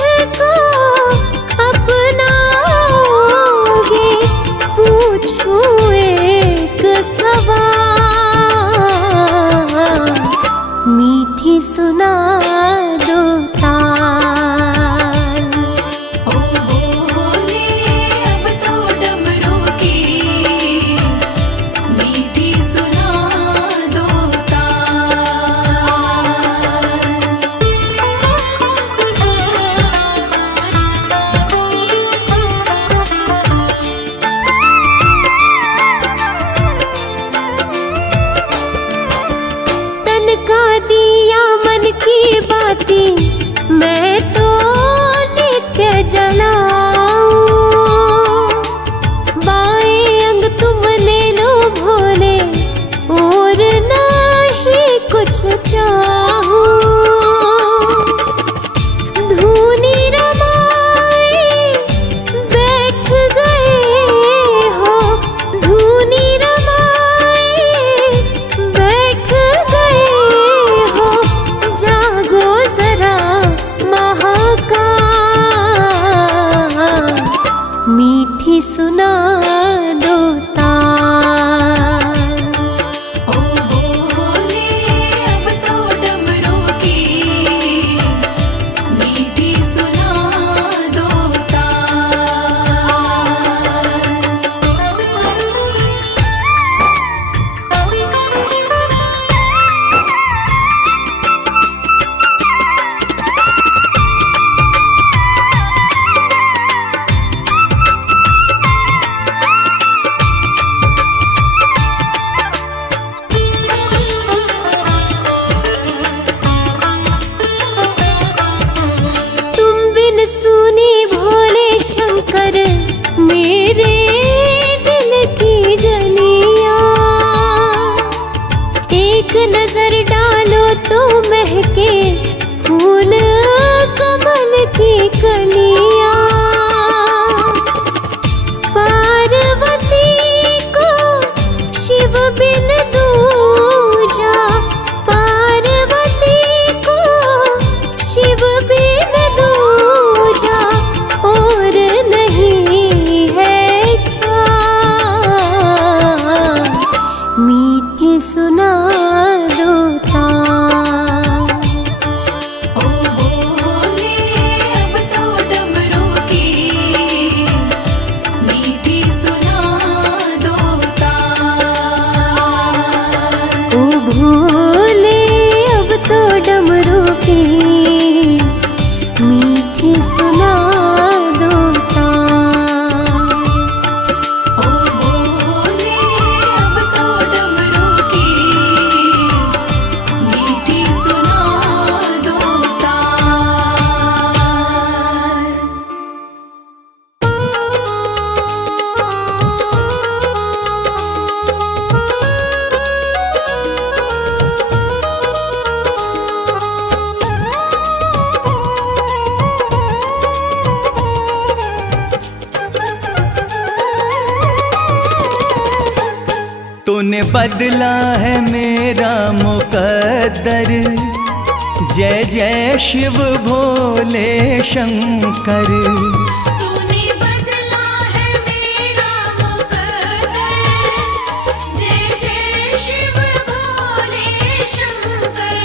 मुझको अपनाओगे, पूछूं एक सवाल, मीठी सुना दो ताल। ओ बोले अब तो डमरू की मीठी सुना दो तन का दिया मन की बातें मैं तो नित्य जलाऊं, बाएं अंग तुम ले लो भोले और नहीं कुछ चाहूं। धूनी रमाए बैठ गए हो, धूनी रमाए बैठ गए हो, जागो जरा महाकाल, मीठी सुना दो ताल। ओ बोले अब तो डमरू की मीठी सुना दो तुम बिन सुनी भोले शंकर मेरे दिल की गलियां, एक नजर डालो तो महके फूल कमल की कलियां। पार्वती को शिव बिन दूजा, पार्वती को शिव बिन दूजा और नहीं है क्या, मीठी सुना दो ताल। ओ बोले अब तो डमरू की मीठी सुना दो ताल। ओ भोले अब तो डमरू की मीठी सुना दो ताल। ओ बोले अब तो डमरू की मीठी सुना दो ताल। तूने बदला है मेरा मुकद्दर, जय जय शिव भोले शंकर। तूने बदला है मेरा मुकद्दर, जय जय शिव भोले शंकर।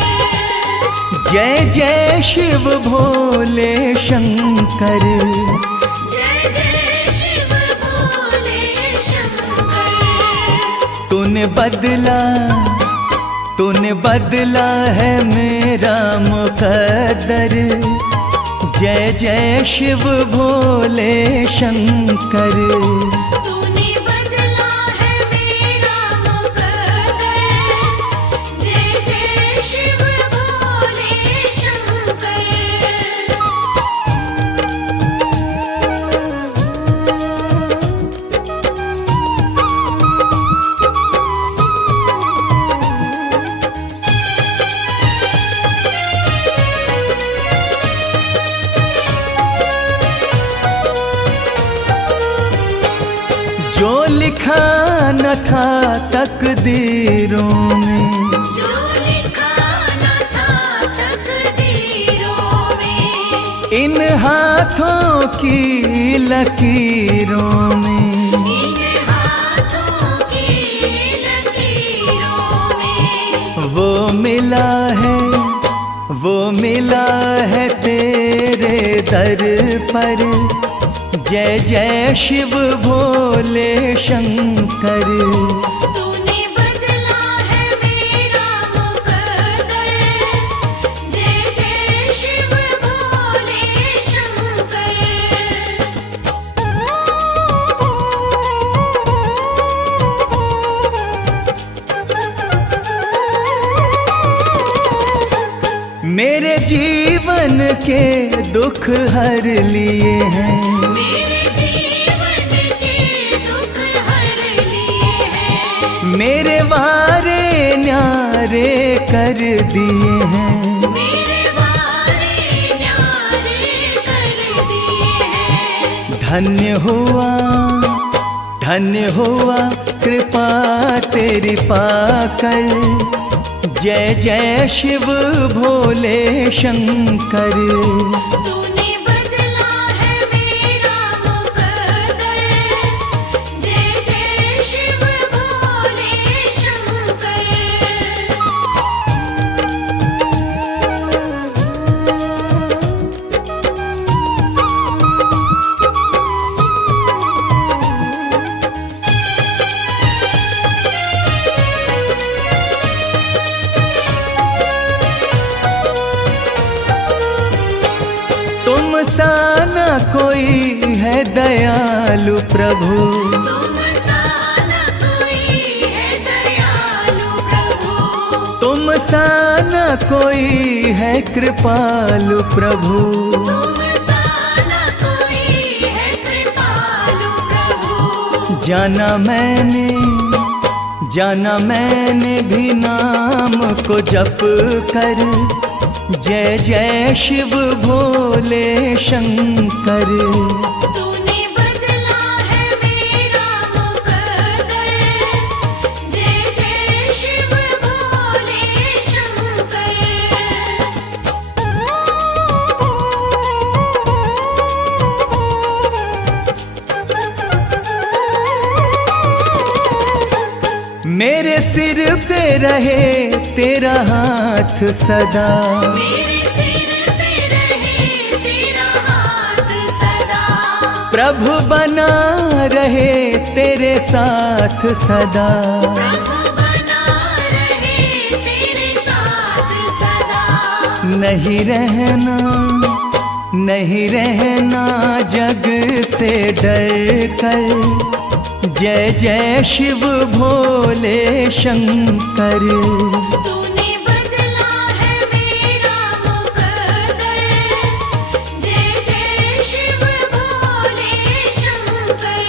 जय जय शिव भोले शंकर। जय जय शिव भोले शंकर। तूने बदला है मेरा मुकद्दर, जय जय शिव भोले शंकर। तूने बदला है मेरा मुकद्दर, जय जय शिव भोले शंकर। जो लिखा न था तकदीरों में, जो लिखा न था तकदीरों में, इन हाथों की लकीरों में, इन हाथों की लकीरों में वो मिला है, वो मिला है तेरे दर पर। जय जय शिव भोले शंकर। तूने बदला है मेरा मुकद्दर। जय जय शिव भोले शंकर। मेरे जीवन के दुख हर लिए हैं, मेरे जीवन के दुख हर लिए हैं। मेरे वारे न्यारे कर दिए हैं। मेरे वारे न्यारे कर दिए हैं। धन्य हुआ कृपा तेरी पाकर। जय जय शिव भोले शंकर। तूने बदला है मेरा मुकद्दर। जय जय शिव भोले शंकर। तुम सा न कोई है दयालु प्रभु, तुम सा न कोई है दयालु प्रभु। तुम सा न कोई है कृपालु प्रभु। तुम सा न कोई है कृपालु प्रभु। जाना मैंने भी नाम को जप कर। जय जय शिव भोले शंकर। तूने बदला है मेरा मुकद्दर। जय जय शिव भोले शंकर। मेरे सिर पे रहे तेरा हाथ सदा। मेरे सिर पे रहे तेरा हाथ सदा। प्रभु बना रहे तेरे साथ सदा। प्रभु बना रहे तेरे साथ सदा। नहीं रहना जग से डर कर। जय जय शिव भोले शंकर। तूने बदला है मेरा मुकद्दर। जय जय शिव भोले शंकर।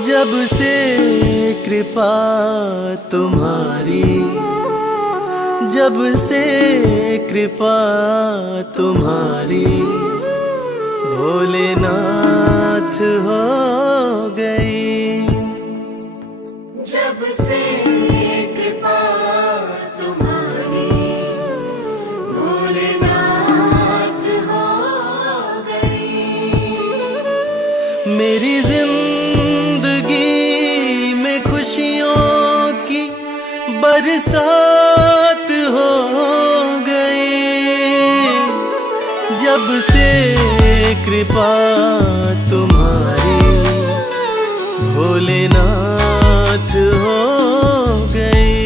जब से कृपा तुम्हारी, जब से कृपा तुम्हारी भोलेनाथ हो गई। जब से कृपा तुम्हारी भोलेनाथ हो गई। मेरी जिंदगी में खुशियों की बरसात हो गई। जब से कृपा तुम्हारी भोलेनाथ हो गई।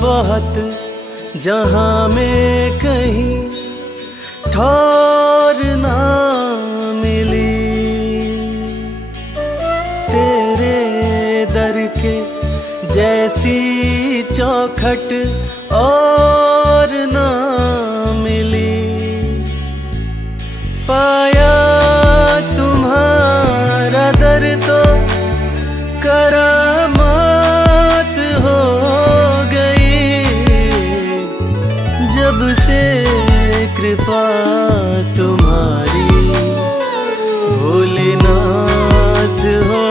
बहुत जहां में कहीं ठौर ना मिली, तेरे दर के जैसी चौखट और ना मिली। पाया तुम्हारा दर तो करामात हो गई, जब से कृपा तुम्हारी भोलेनाथ हो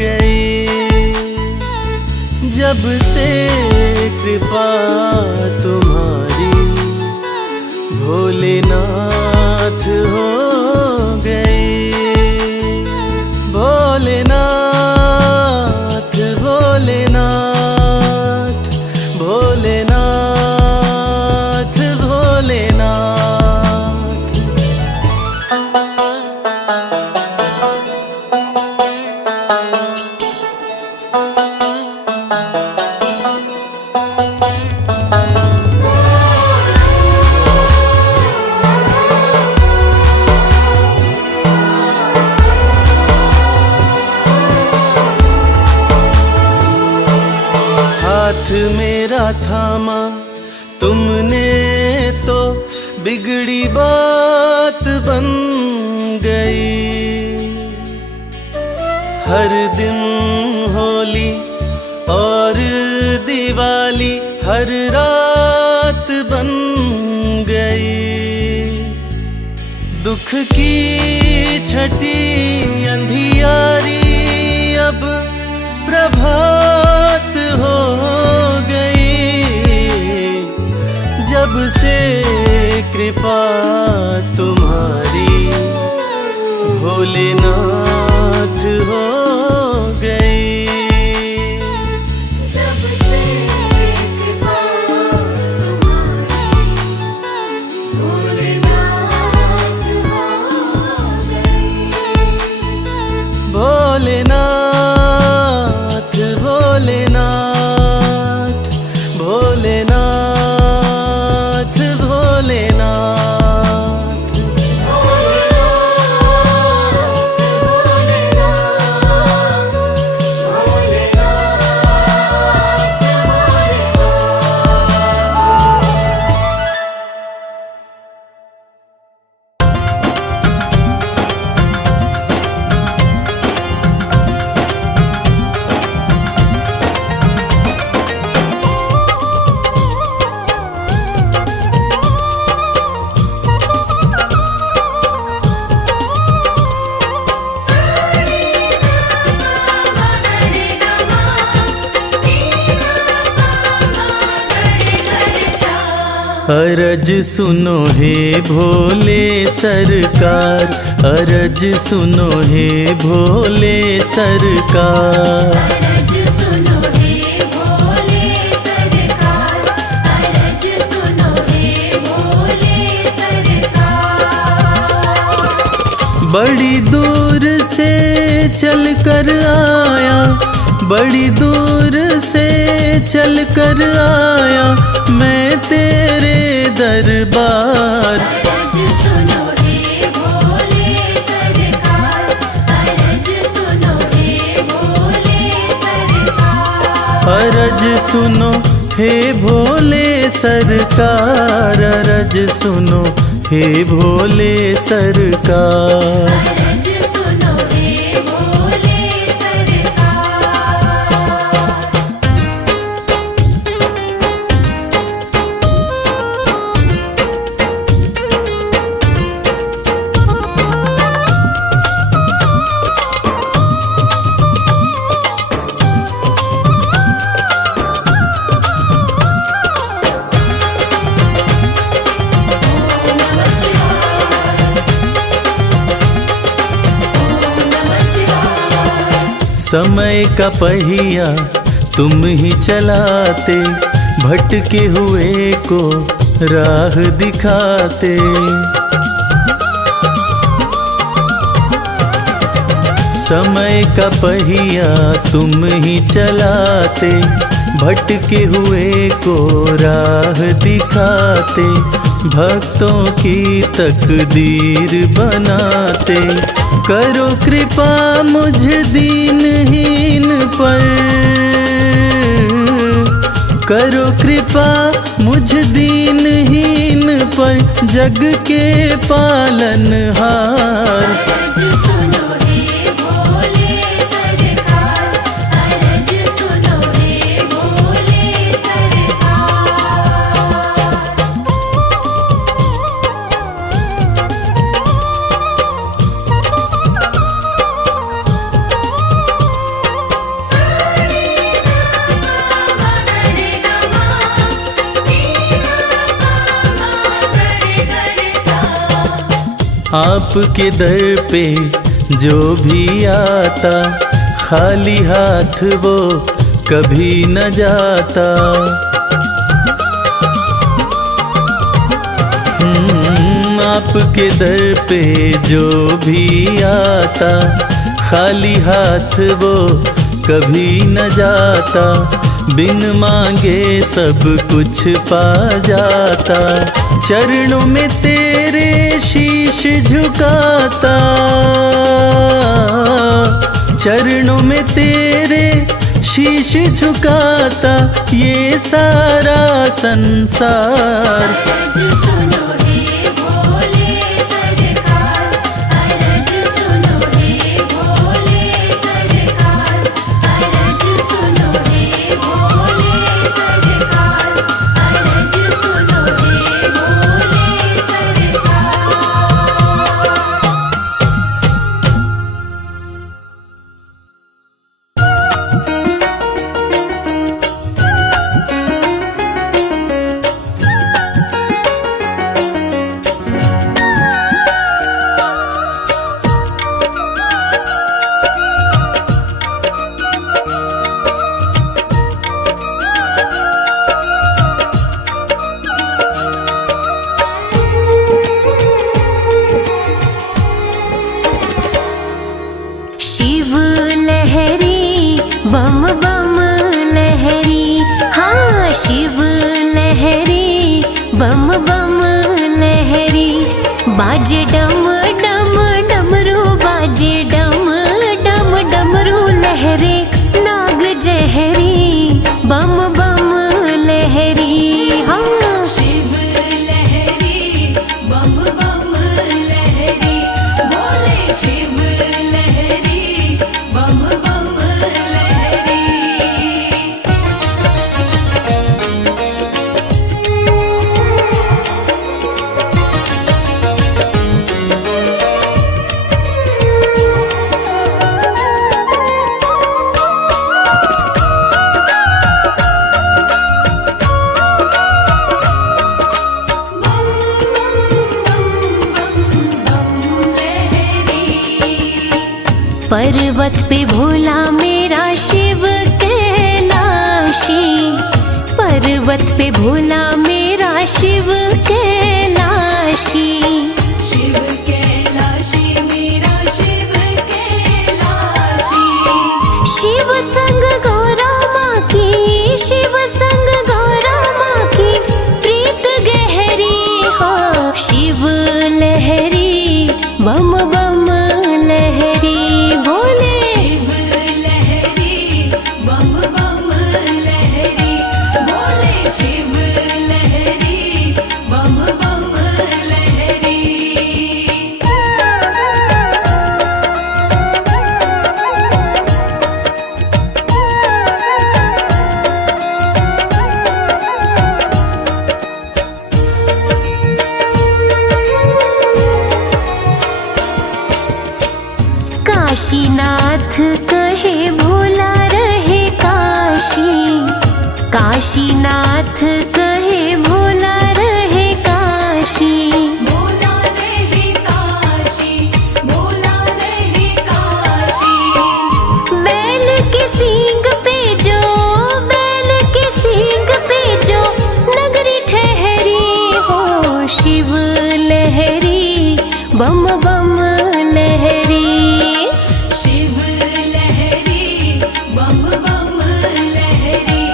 गई, जब से कृपा तुम्हारी भोलेनाथ हो गई। भोलेनाथ भोलेनाथ भोलेनाथ भोलेनाथ। हाथ मेरा थामा तुमने तो बिगड़ी बात बन गई। हर दिन होली और दिवाली हर रात बन गई। दुख की छठी अंधियारी अब प्रभात हो गई, जब से कृपा तुम्हारी भोलेनाथ हो गई। जब से कृपा तुम्हारी भोलेनाथ हो गई। भोलेनाथ भोलेनाथ भोलेनाथ भोलेनाथ। अरज सुनो हे भोले सरकार, अरज सुनो हे भोले सरकार। अरज सुनो हे भोले सरकार, अरज सुनो हे भोले सरकार। बड़ी दूर से चल कर आया, बड़ी दूर से चल कर आया मैं तेरे दरबार। अरज सुनो हे भोले सरकार, अरज सुनो हे भोले सरकार। अरज सुनो हे भोले सरकार, अरज सुनो हे भोले सरकार। अरज सुनो हे भोले सरकार। समय का पहिया तुम ही चलाते, भटके हुए को राह दिखाते। समय का पहिया तुम ही चलाते, भटके हुए को राह दिखाते, भक्तों की तकदीर बनाते। करो कृपा मुझ दीनहीन पर, करो कृपा मुझ दीनहीन पर, जग के पालनहार। अरज सुनो हे भोले सरकार, अरज सुनो हे भोले सरकार। आपके दर पे जो भी आता, खाली हाथ वो कभी न जाता। आपके दर पे जो भी आता, खाली हाथ वो कभी न जाता। बिन मांगे सब कुछ पा जाता, चरणों में तेरे शीश झुकाता। चरणों में तेरे शीश झुकाता, ये सारा संसार। अरज सुनो हे भोले सरकार, अरज सुनो हे भोले सरकार, अरज सुनो हे भोले सरकार, अरज सुनो हे भोले सरकार। शिव लहरी बम बम लहरी, हाँ शिव लहरी बम बम लहरी। बाजे डम डम डमरू, बाजे डम डम डमरू लहरे। नाग जहरी बम बम लहरी, हाँ शिव लहरी बम बम लहरी, भोले शिव लहरी बम बम लहरी। पर्वत पे भोला मेरा शिव कैलाशी, पर्वत पे भोला मेरा शिव कैलाशी। शिव कैलाशी मेरा शिव कैलाशी, शिव संग गौरा माँ की, शिव संग गौरा माँ की प्रीत गहरी हो। शिव लहरी बम बम लहरी, भोले शिव लहरी बम बम लहरी, भोले शिव लहरी बम बम लहरी। काशीनाथ कहे भोला रहे काशी, काशीनाथ कहे भोला रहे काशी। भोला रहे काशी, भोला रहे काशी। बैल के सींग पे जो, बैल के सींग पे जो नगरी ठहरी हो। शिव लहरी बम बम लहरी, शिव लहरी बम बम लहरी,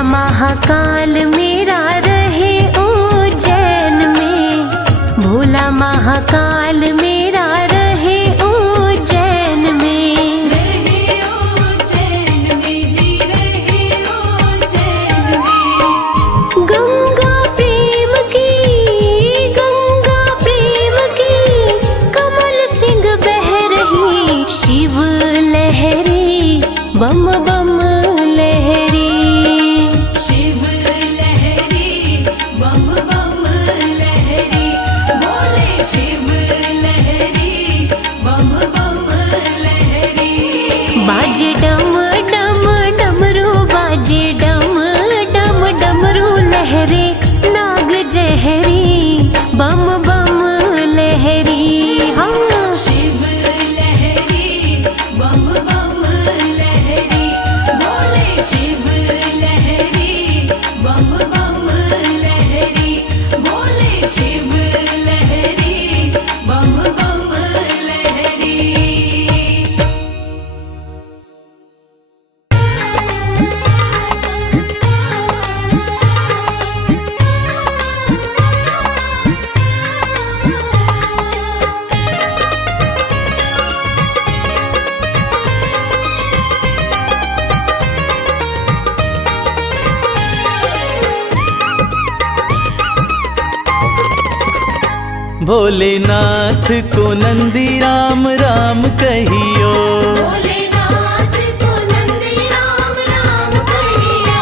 भोला महाकाल मेरा रहे उज्जैन में, भोला महाकाल मेरा रहे उज्जैन में। रहे उज्जैन में जी, रहे उज्जैन में। गंगा प्रेम की कमल सिंह बह रही, शिव लहरी बम बम लहरी। शिव लहरी बम बम लहरी, बोले शिव लहरी बम बम लहरी। बाजे डम डम डमरू, बाजे डम डम डमरू लहरे, नाग जहरी बम बम लहरी। हाँ शिव लहरी बम बम लहरी, बोले शिव लहरी बम बम लहरी, बोले शिव लहरी बम बम लहरी। भोलेनाथ को नंदी राम राम कहियो, भोलेनाथ को नंदी राम राम कहियो,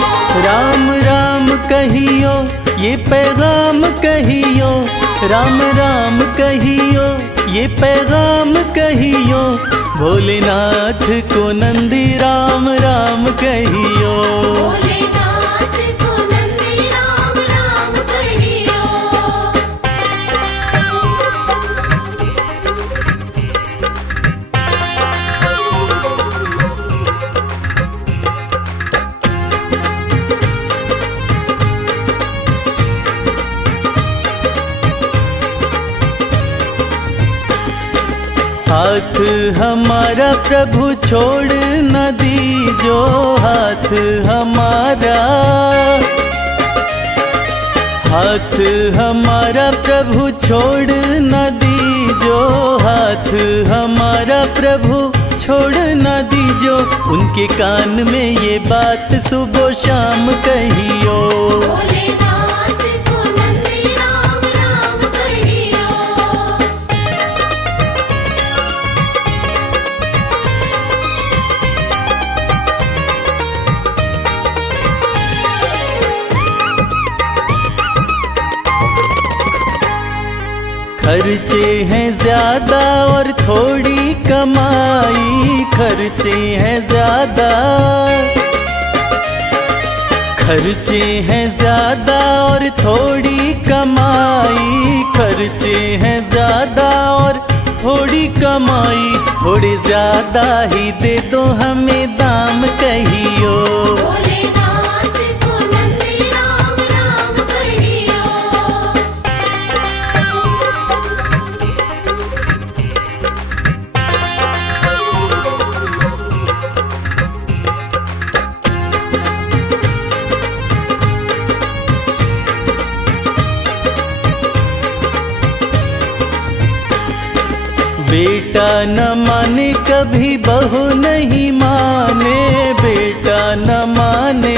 राम राम कहियो ये पैगाम कहियो, राम राम कहियो ये पैगाम कहियो। भोलेनाथ को नंदी राम राम कहियो। भोलेनाथ को नंदी राम राम कहियो। हाथ हमारा प्रभु छोड़ न दीजो, हाथ हमारा, हाथ हमारा प्रभु छोड़ न दीजो, हाथ हमारा प्रभु छोड़ न दीजो। उनके कान में ये बात सुबह शाम कहियो। भोलेनाथ को नंदी राम राम कहियो। खर्चे हैं ज्यादा और थोड़ी कमाई, खर्चे हैं ज्यादा, खर्चे हैं ज्यादा और थोड़ी कमाई, खर्चे हैं ज्यादा और थोड़ी कमाई। थोड़े ज्यादा ही दे दो हमें दाम कहियो। भोलेनाथ को नंदी राम राम कहियो। बेटा न माने कभी बहू नहीं माने, बेटा न माने,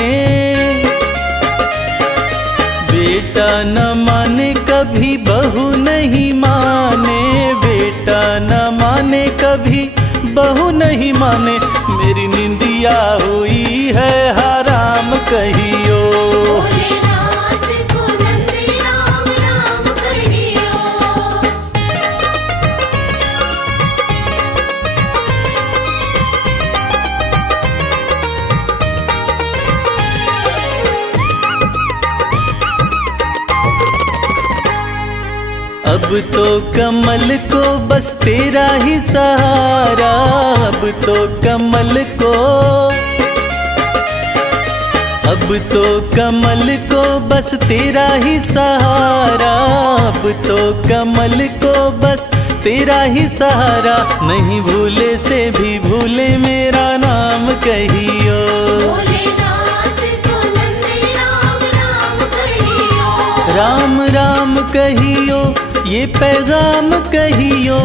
बेटा न माने कभी बहू नहीं माने, बेटा न माने कभी बहू नहीं माने। मेरी निंदिया हुई है हराम कहियो। भोलेनाथ को नंदी राम राम कहियो। अब तो कमल को बस तेरा ही सहारा, अब तो कमल को, अब तो कमल को बस तेरा ही सहारा, अब तो कमल को बस तेरा ही सहारा। नहीं भूले से भी भूले मेरा नाम कहियो। भोलेनाथ को नंदी कहियो, ये पैगाम कहियो,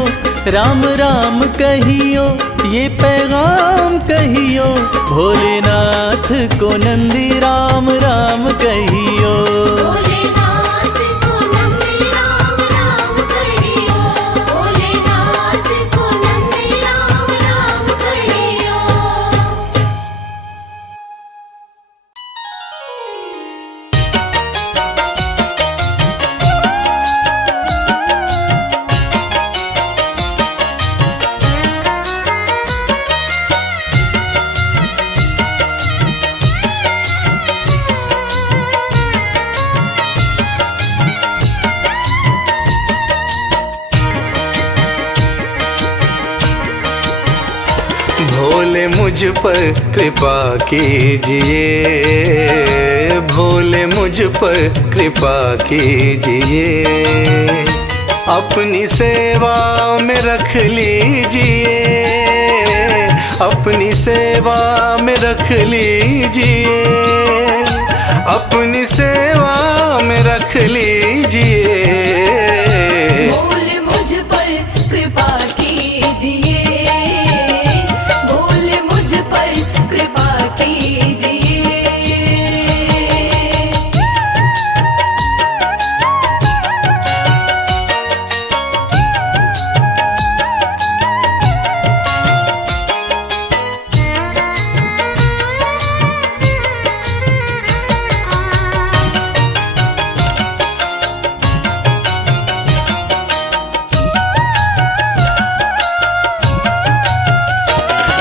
राम राम कहियो, ये पैगाम कहियो, भोलेनाथ को नंदी राम राम कहियो। भोलेनाथ को नंदी राम राम कहियो, भोलेनाथ को नंदी राम राम कहियो। भोले मुझ पर कृपा कीजिए, भोले मुझ पर कृपा कीजिए, अपनी सेवा में रख लीजिए, अपनी सेवा में रख लीजिए, अपनी सेवा में रख लीजिए। भोले मुझ पर कृपा कीजिए, भोले मुझ पर कृपा कीजिए।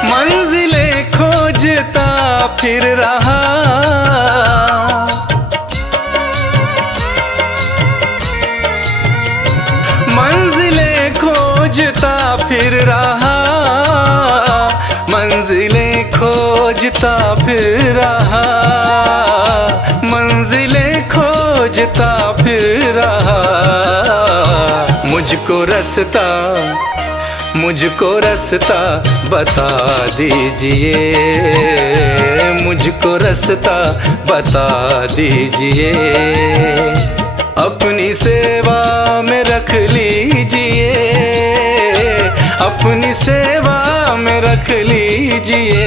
मंजिलें खोजता फिर रहा, मंजिलें खोजता फिर रहा, मंजिलें खोजता फिर रहा, मंजिलें खोजता फिर रहा। मुझको रास्ता, मुझको रास्ता बता दीजिए, मुझको रास्ता बता दीजिए, अपनी सेवा में रख लीजिए, अपनी सेवा में रख लीजिए।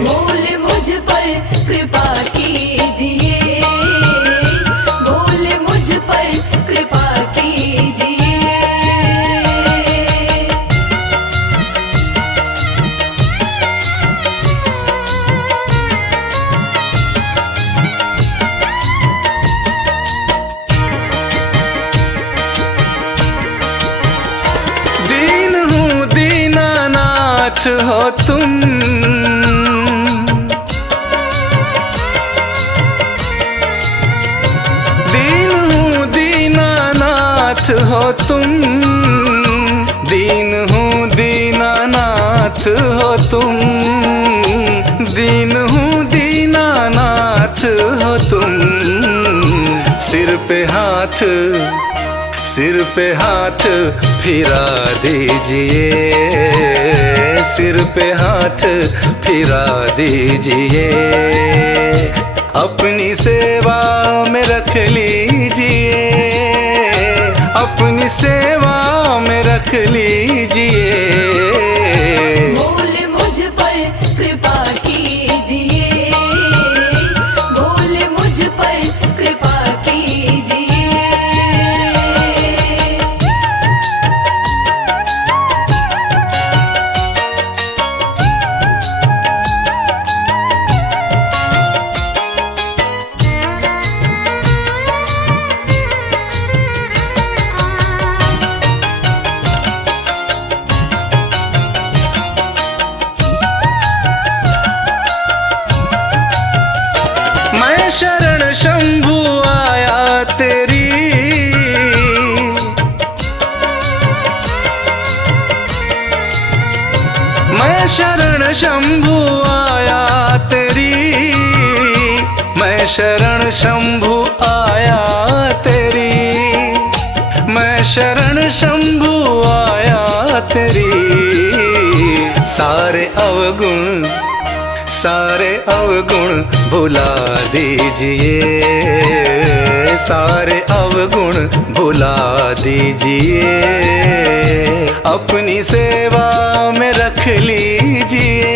भोले मुझ पर कृपा कीजिए, भोले मुझ पर कृपा कीजिए। दीन हूँ दीनानाथ हो तुम, दीन हूँ दीनानाथ हो तुम, दीन हूँ दीनानाथ हो तुम, दीन हूँ दीनानाथ हो तुम। सिर पे हाथ, सिर पे हाथ फिरा दीजिए, सिर पे हाथ फिरा दीजिए, अपनी सेवा में रख लीजिए, अपनी सेवा में रख लीजिए। भोले मुझ पर कृपा कीजिए, भोले मुझ पर कृपा कीजिए। मैं शरण शंभु आया तेरी, मैं शरण शंभु आया तेरी, मैं शरण शंभु आया तेरी, मैं शरण शंभु आया तेरी। सारे अवगुण, सारे अवगुण भुला दीजिए, सारे अवगुण भुला दीजिए, अपनी सेवा में रख लीजिए,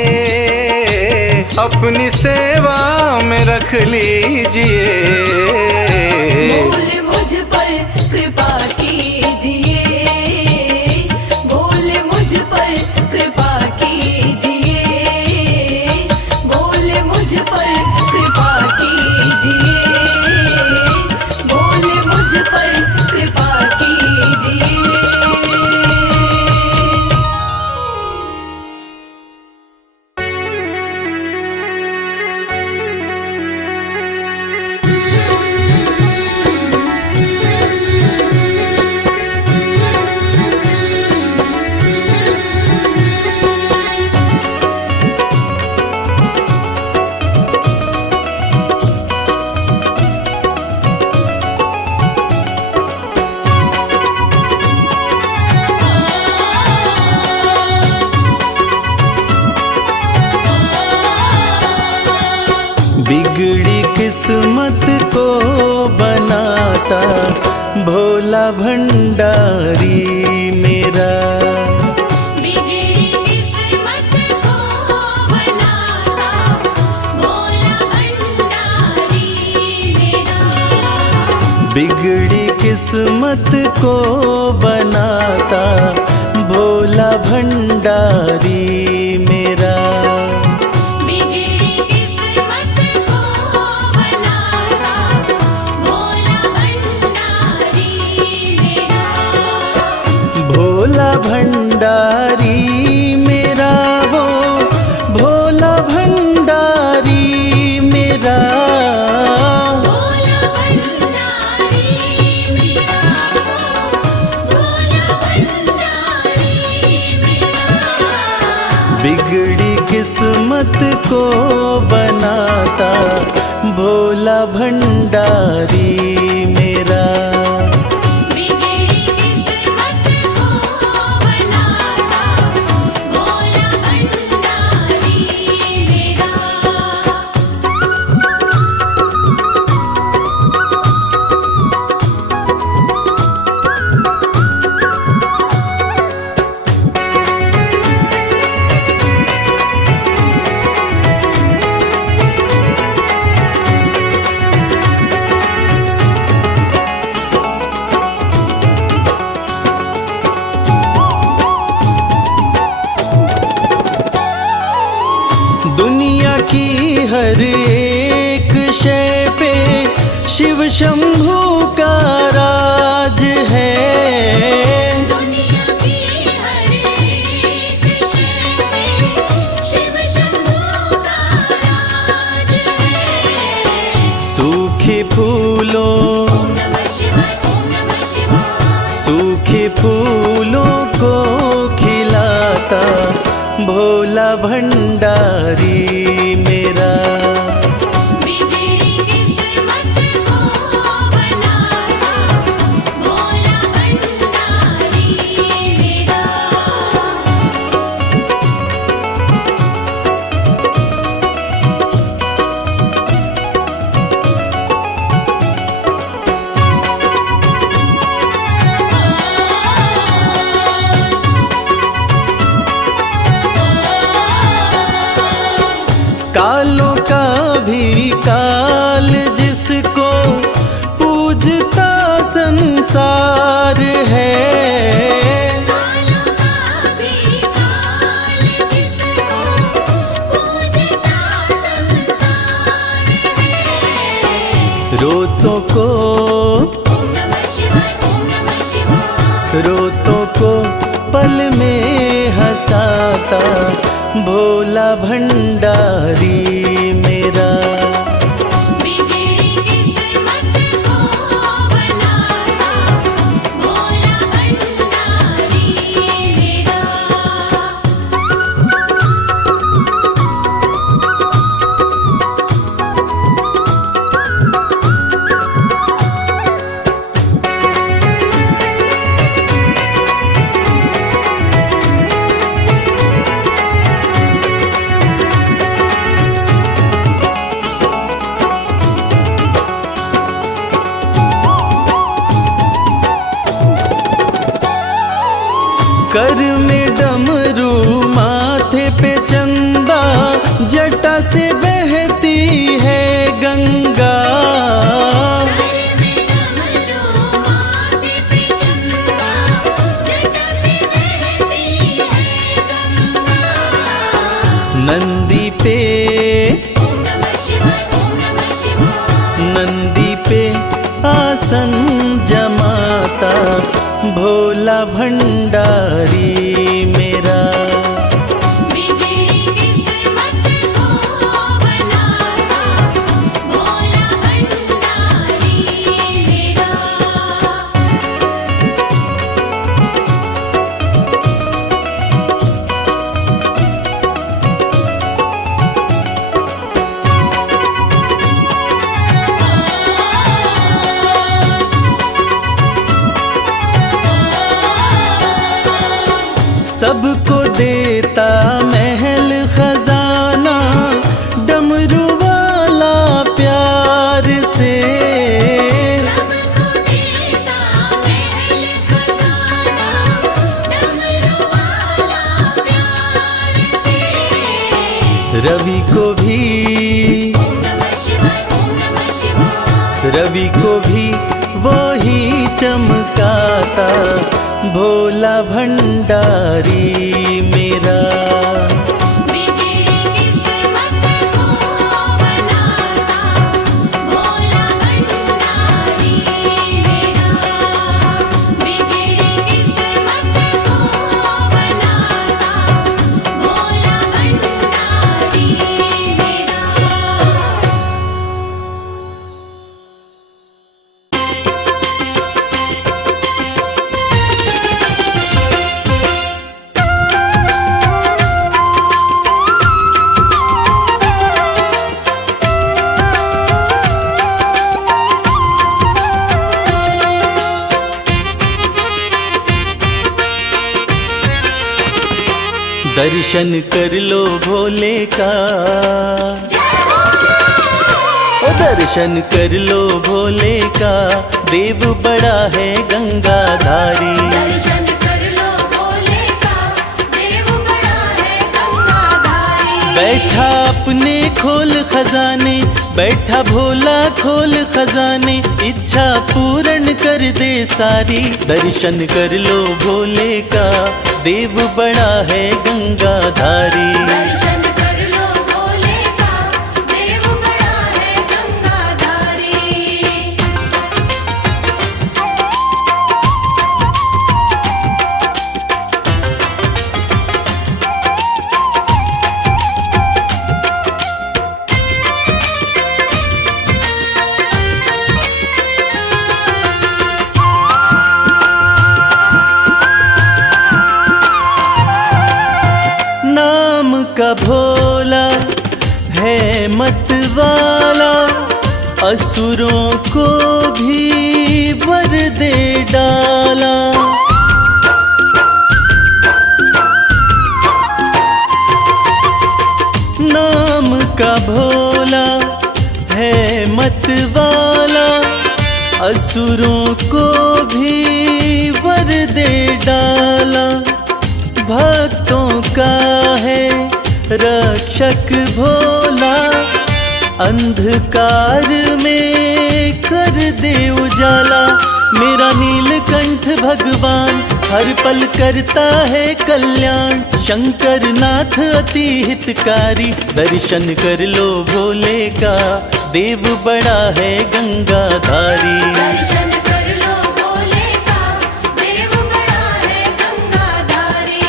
अपनी सेवा में रख लीजिए। भोले मुझ पर कृपा कीजिए, भोले मुझ पर कृपा कीजिए, भोले मुझ पर कृपा कीजिए, भोले मुझ पर कृपा कीजिए। बिगड़ी किस्मत को बनाता भोला भंडारी मेरा, बिगड़ी किस्मत को बनाता भोला भंडारी मेरा, बिगड़ी किस्मत को बनाता भोला भंडारी मेरा, बिगड़ी किस्मत को बनाता भोला भंडारी मेरा, भोला भंडारी मेरा वो भोला भंडारी मेरा, भोला भंडारी मेरा, भोला भंडारी मेरा, बिगड़ी किस्मत को बनाता भोला भंडारी मेरा, बिगड़ी किस्मत को बनाता भोला भंडारी मेरा। दुनिया की हर एक शय पे शिव शंभू का राज है, दुनिया की हर एक शय पे शिव शंभू का राज है। सूखे फूलों ओम नमः शिवाय, ओम नमः शिवाय, सूखे फूलों को खिलाता भोला भंडारी मेरा, बिगड़ी किस्मत को बनाता भोला भंडारी मेरा। कालों का भी काल जिसको पूजता संसार है, कालों का भी काल जिसको पूजता संसार है। रोतों को ओम नमः शिवाय, ओम नमः शिवाय, रोतों को पल में हंसाता भोला भंडारी मेरा, बिगड़ी किस्मत को बनाता भोला भंडारी मेरा। कर में डमरू माथे पे चंदा, जटा से बहती है गंगा। नंदी पे नंदी पे आसन जमाता भोला भंडारी मेरा। बिगड़ी किस्मत को बनाता भोला भंडारी मेरा। सबको देता महल खजाना, डमरू वाला प्यार से। सबको देता महल खजाना, डमरू वाला प्यार से। रवि को भी ओम नमः शिवाय, ओम नमः शिवाय। रवि को भी वो ही चमकाता भोला भंडारी मेरा। बिगड़ी किस्मत को बनाता भोला भंडारी मेरा। बिगड़ी किस्मत को बनाता भोला भंडारी मेरा। दर्शन कर लो भोले का, ओ दर्शन कर लो भोले का, देव बड़ा है गंगाधारी। दर्शन कर लो भोले का, देव बड़ा है गंगाधारी। बैठा अपने खोल खजाने, बैठा भोला खोल खजाने, इच्छा पूर्ण कर दे सारी। दर्शन कर लो भोले का, देव बड़ा है गंगाधारी। दर्शन कर लो भोले का, देव बड़ा है गंगाधारी। नाम का भोला है मत वाला, असुरों को भी वर दे डाला। नाम का भोला है मत वाला, असुरों को भी वर दे डाला। भक्तों का है रक्षक भोला, अंधकार में कर दे उजाला। मेरा नीलकंठ भगवान हर पल करता है कल्याण, शंकर नाथ अति हितकारी। दर्शन कर लो भोले का, देव बड़ा है गंगाधारी। दर्शन कर लो भोले का, देव बड़ा है गंगाधारी।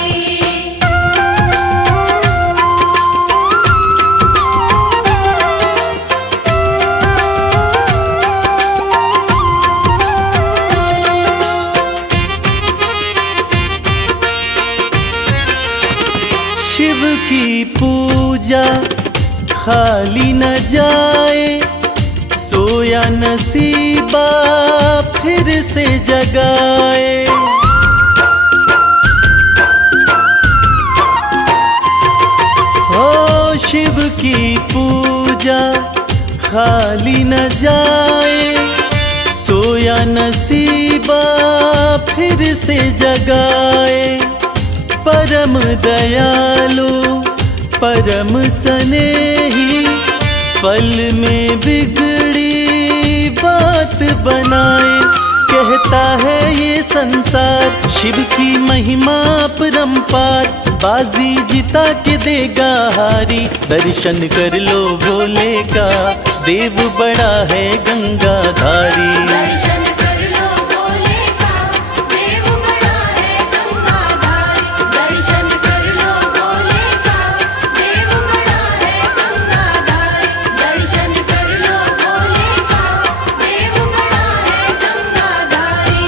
शिव की पूजा खाली न जाए, सोया नसीबा फिर से जगाए। हो शिव की पूजा खाली न जाए, सोया नसीबा फिर से जगाए। परम दयालु परम स्नेही, पल में बिगड़ी बात बनाए। कहता है ये संसार शिव की महिमा परम्पार, बाजी जिता के देगा हारी। दर्शन कर लो भोले का, देव बड़ा है गंगाधारी। दर्शन कर लो भोले का, देव बड़ा है गंगाधारी। दर्शन कर लो भोले का, देव बड़ा है गंगाधारी। दर्शन कर लो भोले का, देव बड़ा है गंगाधारी।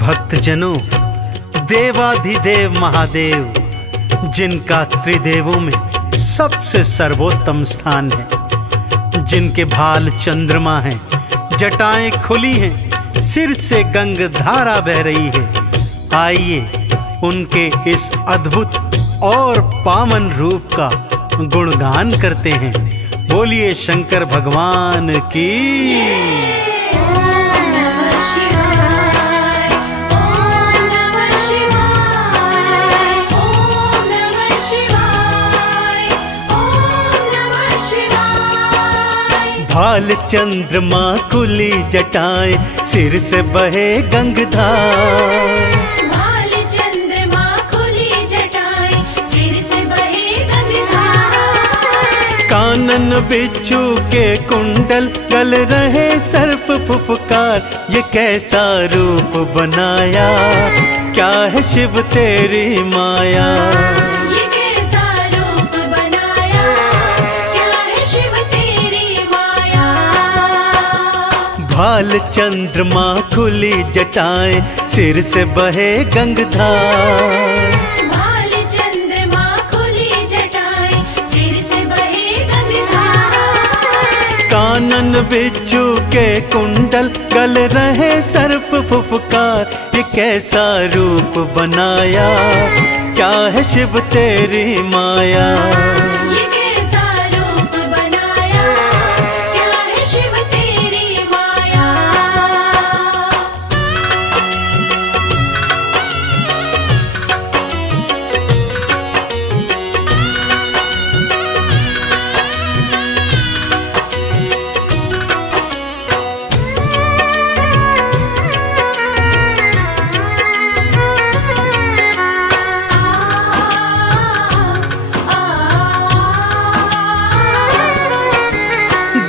भक्तजनों, देवाधिदेव महादेव, जिनका त्रिदेवों में सबसे सर्वोत्तम स्थान है, जिनके भाल चंद्रमा हैं, जटाएं खुली हैं, सिर से गंग धारा बह रही है। आइए उनके इस अद्भुत और पावन रूप का गुणगान करते हैं। बोलिए शंकर भगवान की। ओम नमः शिवाय, ओम नमः शिवाय, ओम नमः शिवाय, ओम नमः शिवाय। भाल चंद्रमा कुली जटाएं, सिर से बहे गंगधार। भाल चंद्रमा खुली जटाएं, सिर से बहे गंगाधार। कानन बिच्छू के कुंडल, गल रहे सर्प फुफकार। ये कैसा रूप बनाया, क्या है शिव तेरी माया। ये कैसा रूप बनाया, क्या है शिव तेरी माया। भाल चंद्रमा खुली जटाएं, सिर से बहे गंगधार। भाल चंद्रमा खुली जटाएं, सिर से बहे गंगाधार। कानन बिच्छू के कुंडल, गल रहे सर्प फुफकार। ये कैसा रूप बनाया, क्या है शिव तेरी माया। ये कैसा रूप बनाया, क्या है शिव तेरी माया।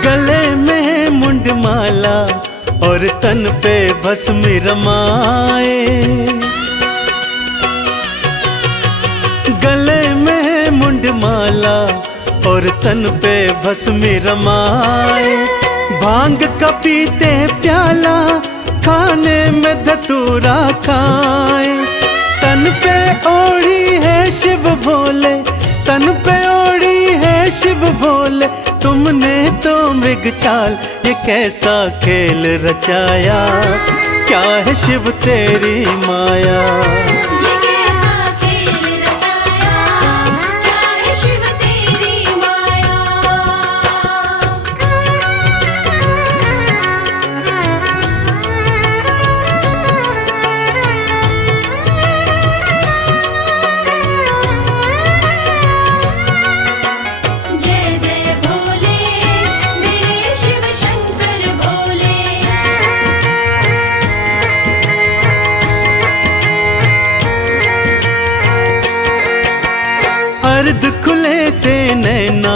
गले में मुंडमाला और तन पे भस्म रमाए। गले में मुंडमाला और तन पे भस्म रमाए। भांग का पीते प्याला, खाने में धतूरा खाए। तन पे ओढ़ी है शिव भोले, तन पे ओढ़ी है शिव भोले। तुमने तो मृग चाल, ये कैसा खेल रचाया, क्या है शिव तेरी माया। ये कैसा खेल रचाया, क्या है शिव तेरी माया। जय जय भोले, मेरे शिव शंकर भोले। अर्ध खुले से नैना,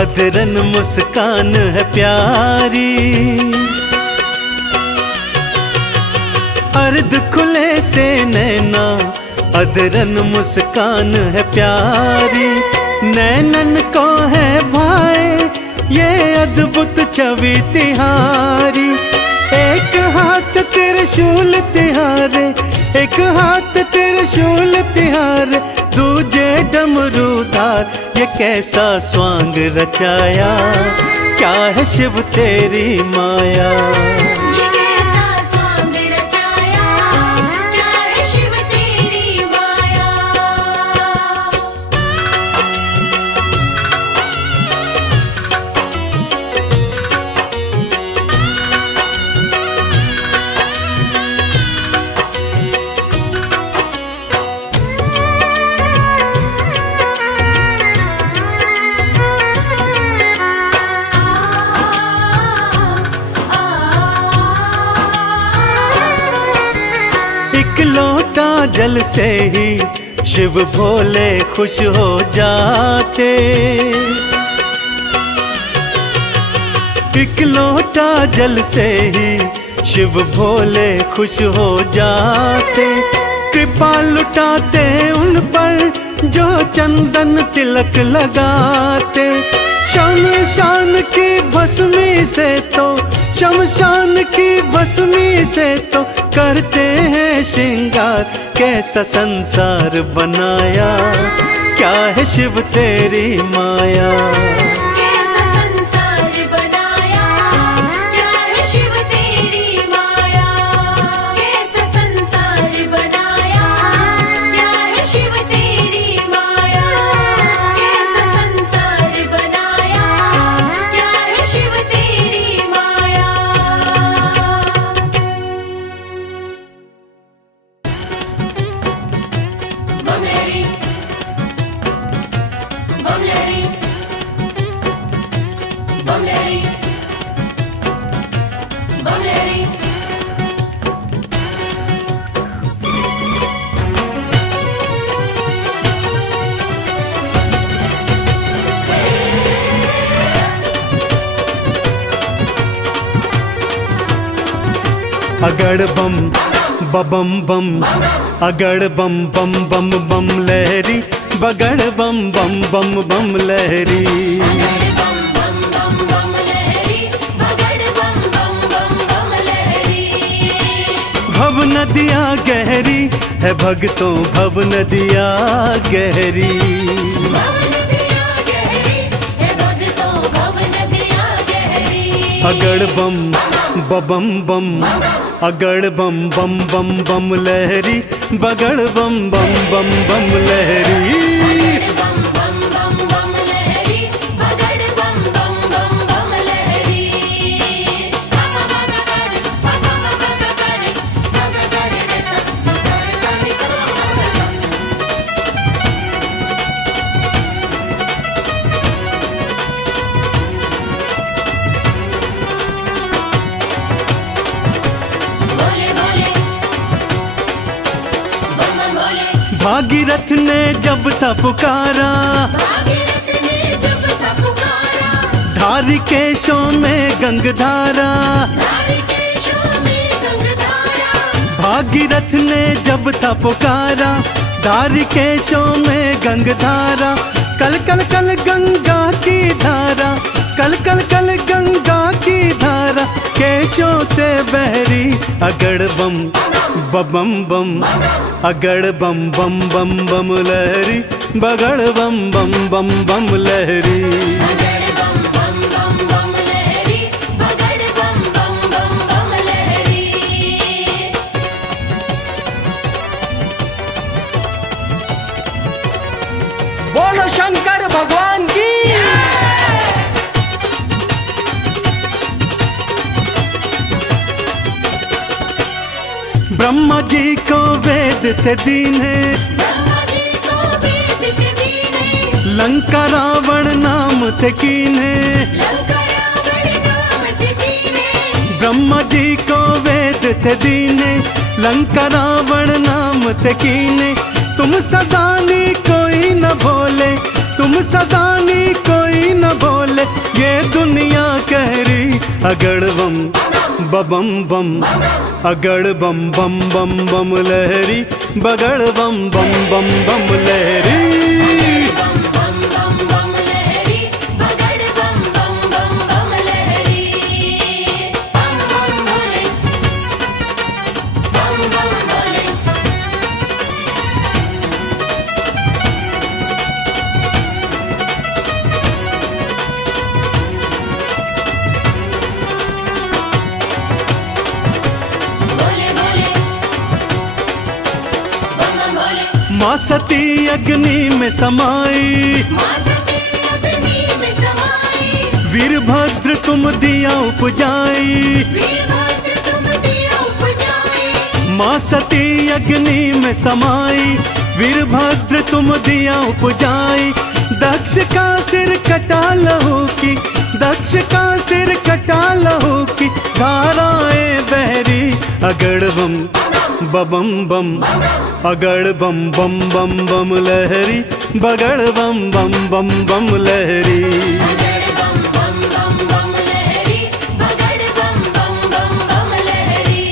अधरन मुस्कान है प्यारी। अर्ध खुले से नैना, अधरन मुस्कान है प्यारी। नैनन को है भाई ये अद्भुत छवि तिहारी। एक हाथ त्रिशूल तिहारे, एक हाथ त्रिशूल तिहारे, दूजे डमरूधार। ये कैसा स्वांग रचाया, क्या है शिव तेरी माया। ये कैसा स्वांग रचाया, क्या है शिव तेरी माया। एक लोटा जल से ही शिव भोले खुश हो जाते। एक लोटा जल से ही शिव भोले खुश हो जाते। कृपा लुटाते उन पर जो चंदन तिलक लगाते। शमशान की भस्मी से तो, शमशान की भस्मी से तो करते हैं श्रृंगार। कैसा संसार बनाया, क्या है शिव तेरी माया। कैसा संसार बनाया, क्या है शिव तेरी माया। कैसा संसार बनाया, क्या है शिव तेरी माया। कैसा संसार बनाया, क्या है शिव तेरी माया। बमलेरी बमलेरी बमलेरी बमलेरी। अगड़ बम बम बम, अगड़ बम बम बम बम लहरी। बगड़ बम बम बम बम लहरी। बम बम बम बम लहरी, बगड़ बम बम बम बम लहरी। भव नदिया गहरी है भक्तों, भव नदिया गहरी। भव नदिया गहरी है भक्तों, भव नदिया गहरी। अगड़ बम बम बम, अगड़ बम बम बम बम लहरी। बगड़ बम बम बम बम लहरी। बम बम बम बम लहरी, बगड़ बम बम बम बम लहरी। बाबा बाबा करे, बाबा बाबा करे, बाबा करे रे सब सारे सारे करो। भोले भोले बम बम भोले। भागीरथ ने जब था पुकारा, भागीरथ ने जब था पुकारा। धारी केशों में गंगधारा। धारी केशों में गंगधारा। भागीरथ ने जब था पुकारा, धारी केशों में गंगधारा। कल कल कल गंगा की धारा, कल कल कल गंगा की धारा। केशों से बहरी अगड़ बम बम बम, अगड़ बम बम बम बम लहरी। बगड़ बम बम बम बम लहरी। बगड़ बम बम बम बम लहरी, बगड़ बम बम बम बम लहरी। बोलो शंकर भगवान की। ब्रह्मा जी को वेद थे दीने, ब्रह्मा जी को वेद थे दीने। लंका रावण नाम थे कीने। लंका रावण नाम थे कीने। ब्रह्मा जी को वेद थे दीने, लंका रावण नाम थे कीने। तुम सदानी कोई न भोले, तुम सदानी कोई न भोले। ये दुनिया कह रही अगड़ बम बम बम, अगड़ बम बम बम बम लहरी। बगड़ बम बम बम बम लहरी। बम बम बम बम लहरी, बगड़ बम बम बम बम लहरी। बम बम भोले, बम बम भोले। भोले भोले बम बम भोले। माँ सती अग्नि में समाई, माँ सती अग्नि में समाई। वीरभद्र तुम दिया उपजाई। वीरभद्र तुम दिया उपजाई। माँ सती अग्नि में समाई, वीरभद्र तुम दिया उपजाई। दक्ष का सिर कटा लहू की, दक्ष का सिर कटा लहू की। धाराएं बहरी अगड़ बम बम बम अगड़ बम बम बम बम लहरी बगड़ बम बम बम बम लहरी। अगड़ बम बम बम बम लहरी बगड़ बम बम बम बम लहरी।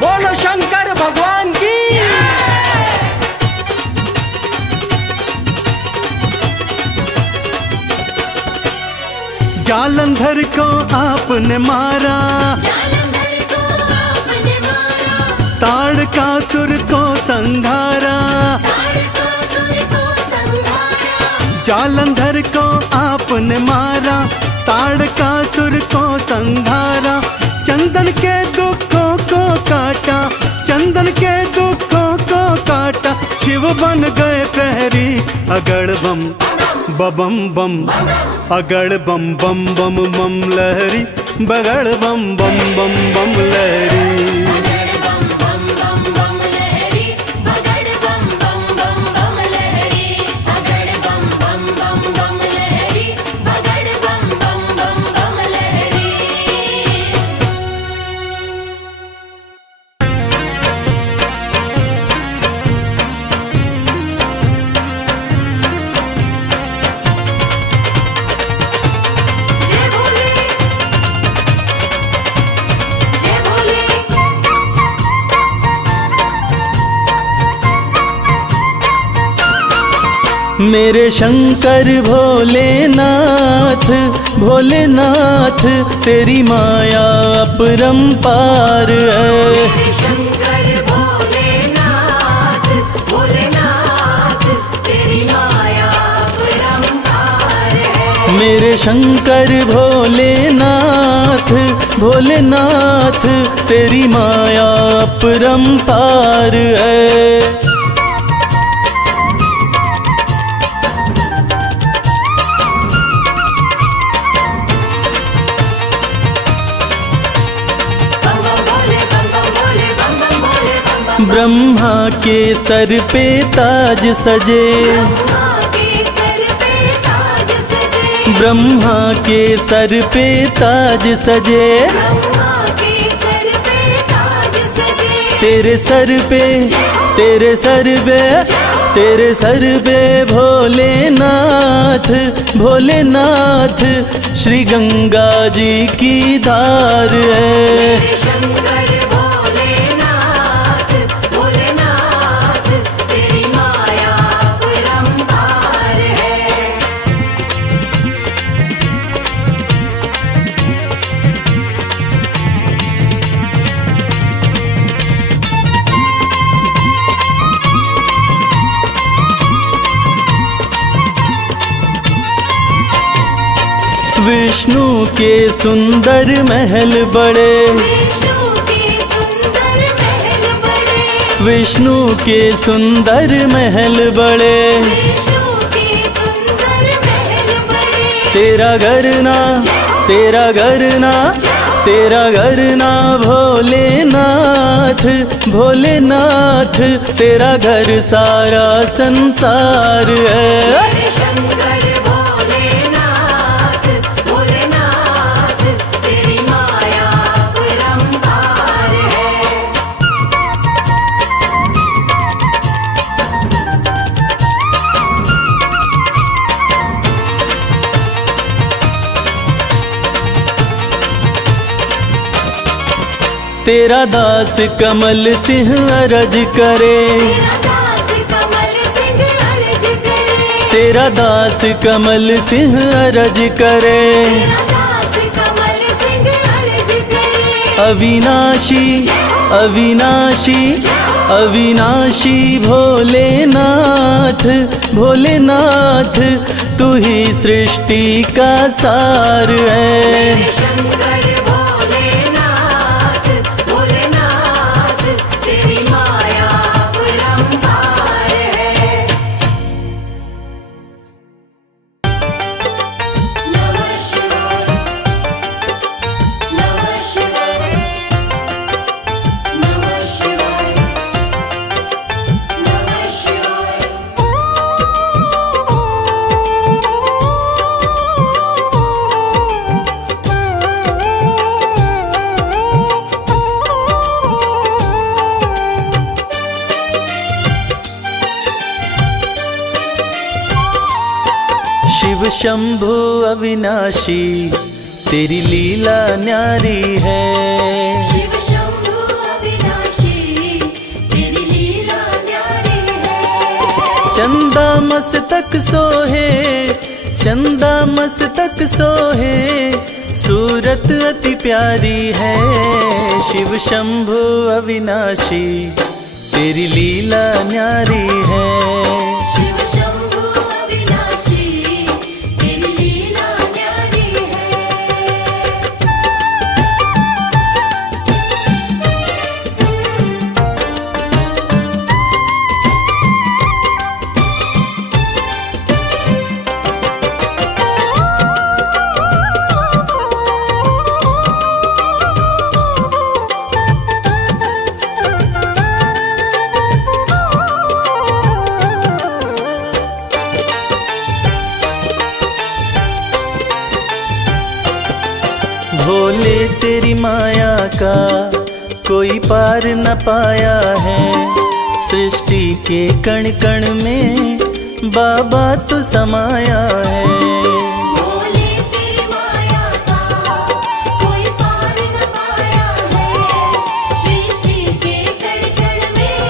बोलो शंकर भगवान की। जालंधर को आपने मारा, जालंधर को आपने मारा, ताड़कासुर को संघारा। ताड़कासुर को संहारा। जालंधर को आपने मारा, ताड़कासुर को संघारा। चंदन के दुखों को काटा, चंदन के दुखों को काटा। शिव बन गए प्रहरी। अगड़ बम बम बम अगड़ बम बम बम बम लहरी बगड़ बम बम बम बम लहरी। अगड़ बम बम बम बम लहरी बगड़ बम बम बम बम लहरी। अगड़ बम बम बम बम लहरी बगड़ बम बम बम बम लहरी। जय भोले जय भोले। मेरे शंकर भोलेनाथ भोलेनाथ तेरी माया अपरंपार है। मेरे शंकर भोलेनाथ भोलेनाथ तेरी माया अपरंपार है। मेरे शंकर भोलेनाथ भोलेनाथ तेरी माया अपरंपार है। बम बम भोले बम बम भोले बम बम भोले बम बम। ब्रह्मा के सर पे ताज सजे, ब्रह्मा के सर पे ताज सजे। ब्रह्मा के सर पे ताज सजे। ब्रह्मा के सर पे ताज सजे। तेरे सर पे तेरे सर पे तेरे सर पे भोलेनाथ भोलेनाथ श्री गंगा जी की धार है। मेरे शंकर भोलेनाथ भोलेनाथ तेरी माया अपरंपार है। विष्णु के सुंदर महल बड़े, विष्णु के सुंदर महल बड़े। विष्णु के सुंदर महल बड़े। विष्णु के सुंदर महल बड़े। तेरा घर ना तेरा घर ना तेरा घर ना भोलेनाथ भोलेनाथ तेरा घर सारा संसार है। मेरे शंकर भोलेनाथ भोलेनाथ तेरी माया अपरंपार है। तेरा दास कमल सिंह अरज करे, तेरा दास कमल सिंह अर्ज करे। तेरा दास कमल सिंह अरज करे। तेरा दास कमल सिंह अर्ज करे। अविनाशी अविनाशी अविनाशी भोलेनाथ भोलेनाथ तू ही सृष्टि का सार है। मेरे शंकर भोलेनाथ भोलेनाथ तेरी माया अपरंपार है। नमः शिवाय नमः शिवाय नमः शिवाय नमः शिवाय। शंभु अविनाशी तेरी लीला न्यारी है। शिव शंभु अविनाशी तेरी लीला न्यारी है। चंदा मस्तक सोहे, चंदा मस्तक सोहे, सूरत अति प्यारी है। शिव शंभु अविनाशी तेरी लीला न्यारी है। शिव शंभु अविनाशी तेरी लीला न्यारी है। भोले तेरी माया का कोई पार न पाया है। सृष्टि के कण कण में बाबा तू समाया है। भोले तेरी माया का कोई पार न पाया है। सृष्टि के कण कण में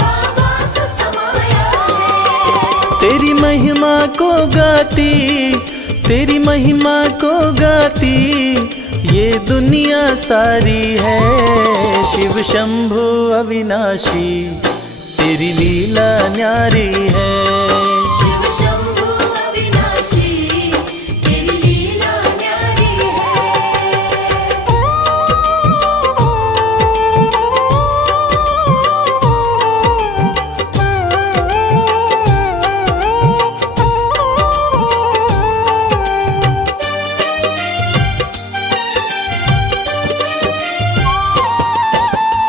बाबा तू समाया है। तेरी महिमा को गाती, तेरी महिमा को गाती ये दुनिया सारी है। शिव शंभु अविनाशी तेरी लीला न्यारी है। शिव शंभु अविनाशी तेरी लीला न्यारी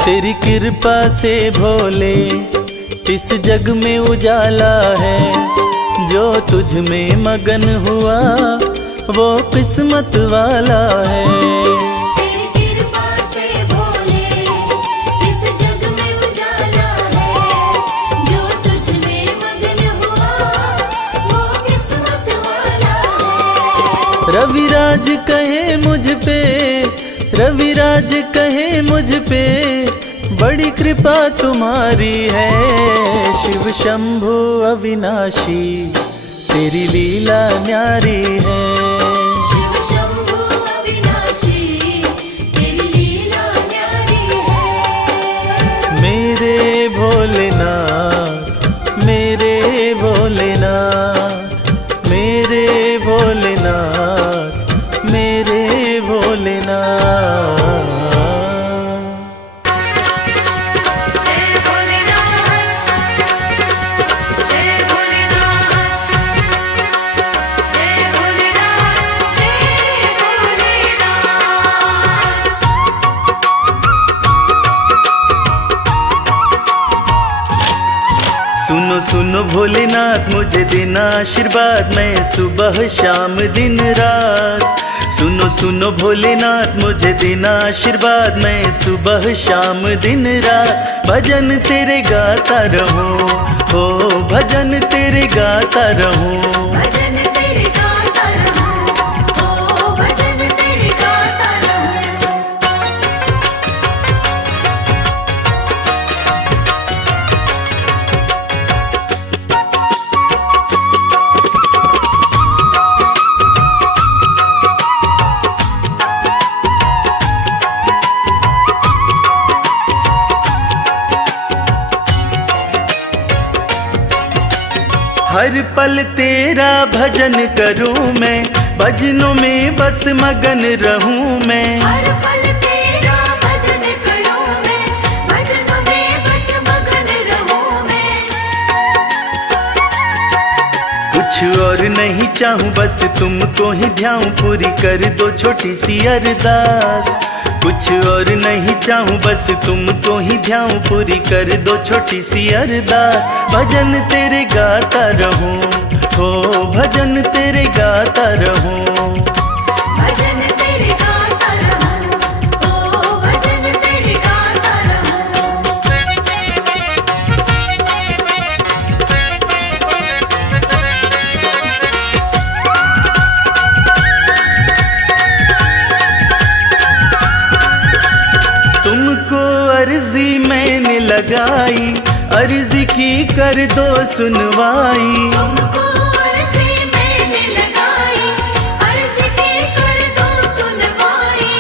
तेरी कृपा से भोले इस जग में उजाला है। जो तुझ में मगन हुआ वो किस्मत वाला है। तेरी कृपा से भोले इस जग में उजाला है। जो तुझ में मगन हुआ वो किस्मत वाला है। रविराज कहे मुझ पे, रविराज कहे मुझ पे बड़ी कृपा तुम्हारी है। शिव शंभु अविनाशी तेरी लीला न्यारी है। शिव शंभु अविनाशी तेरी लीला न्यारी है। मेरे भोलेनाथ, मेरे भोलेनाथ, मेरे भोलेनाथ, मेरे भोलेनाथ। जय भोलेनाथ, जय भोलेनाथ, जय भोलेनाथ, जय भोलेनाथ। सुनो सुनो भोलेनाथ मुझे देना आशीर्वाद, मैं सुबह शाम दिन रात। सुनो सुनो भोलेनाथ मुझे देना आशीर्वाद, मैं सुबह शाम दिन रात भजन तेरे गाता रहूं। हो भजन तेरे गाता रहूं। भजन तेरे गाता रहूं। ओ भजन तेरे गाता रहूं। हर पल तेरा भजन करूं मैं, भजनों में बस मगन रहूं मैं। हर पल तेरा भजन करूं मैं, भजनों में बस मगन रहूं मैं। कुछ और नहीं चाहूं बस तुमको ही ध्याऊं, पूरी कर दो छोटी सी अरदास। कुछ और नहीं चाहूं बस तुमको ही ध्याऊं, पूरी कर दो छोटी सी अरदास। भजन तेरे गाता रहूं। हो भजन तेरे गाता रहूं। भजन तेरे गाता रहूं। ओ भजन तेरे गाता रहूं। अर्जी की कर दो सुनवाई। तुमको अर्जी मैंने लगाई, अर्जी की कर दो सुनवाई।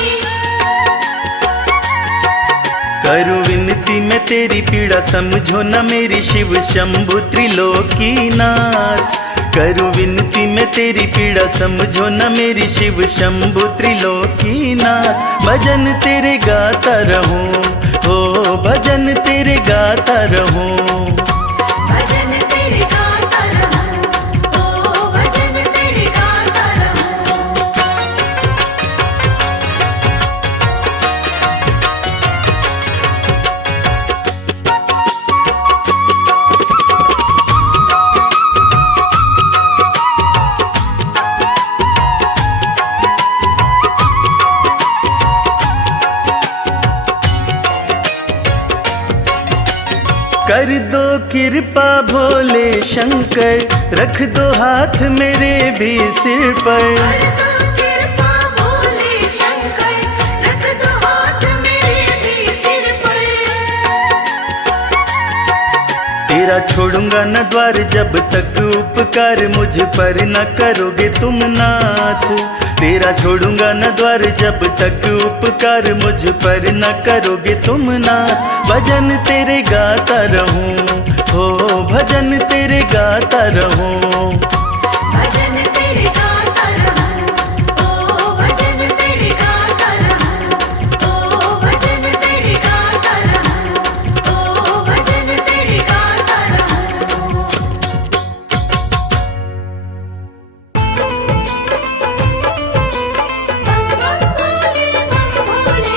करूं विनती मैं तेरी पीड़ा समझो न मेरी, शिव शंभु त्रिलोकीनाथ। करूं विनती मैं तेरी पीड़ा समझो न मेरी, शिव शंभु त्रिलोकीनाथ। भजन तेरे गाता रहूं, हो भजन तेरे गाता रहूं। भजन तेरे गाता रहूं, ओ भजन तेरे गाता रहूं। कर दो कृपा भोले शंकर, रख दो हाथ मेरे भी सिर पर। कर दो कृपा भोले शंकर, रख दो हाथ मेरे भी सिर पर। तेरा छोड़ूंगा न द्वार जब तक उपकार मुझ पर न करोगे तुम नाथ। तेरा छोड़ूंगा न द्वार जब तक उपकार मुझ पर न करोगे तुम नाथ। भजन तेरे गाता रहूं, हो भजन तेरे गाता रहूं। भजन तेरे गाता रहूं, ओ भजन तेरे गाता रहूं। ओ भजन तेरे गाता रहूं, ओ भजन तेरे गाता रहूं। बम भोले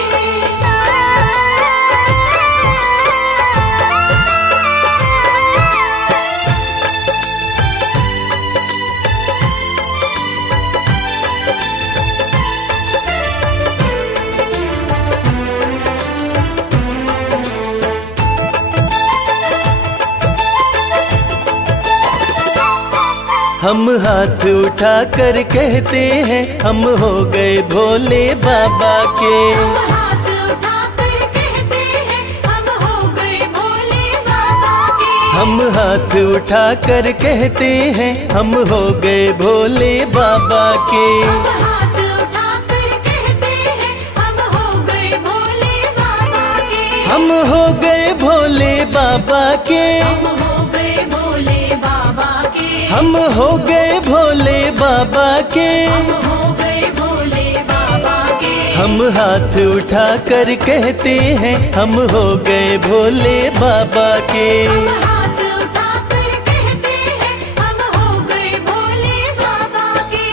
हम हाथ उठा कर कहते हैं हम हो गए भोले बाबा के। हम हाथ उठाकर कहते हैं हम हो गए भोले बाबा के। हम हाथ उठा कर कहते हैं हम हो गए भोले बाबा के। हम हाथ उठाकर कहते हैं हम हो गए भोले बाबा के। हम हो गए भोले बाबा के। हम हो गए भोले बाबा के। हम हो गए भोले बाबा के। हम हो गए भोले बाबा के। हम हाथ उठा कर कहते हैं हम हो गए भोले बाबा के। हम हाथ उठाकर कहते हैं हम हो गए भोले बाबा के।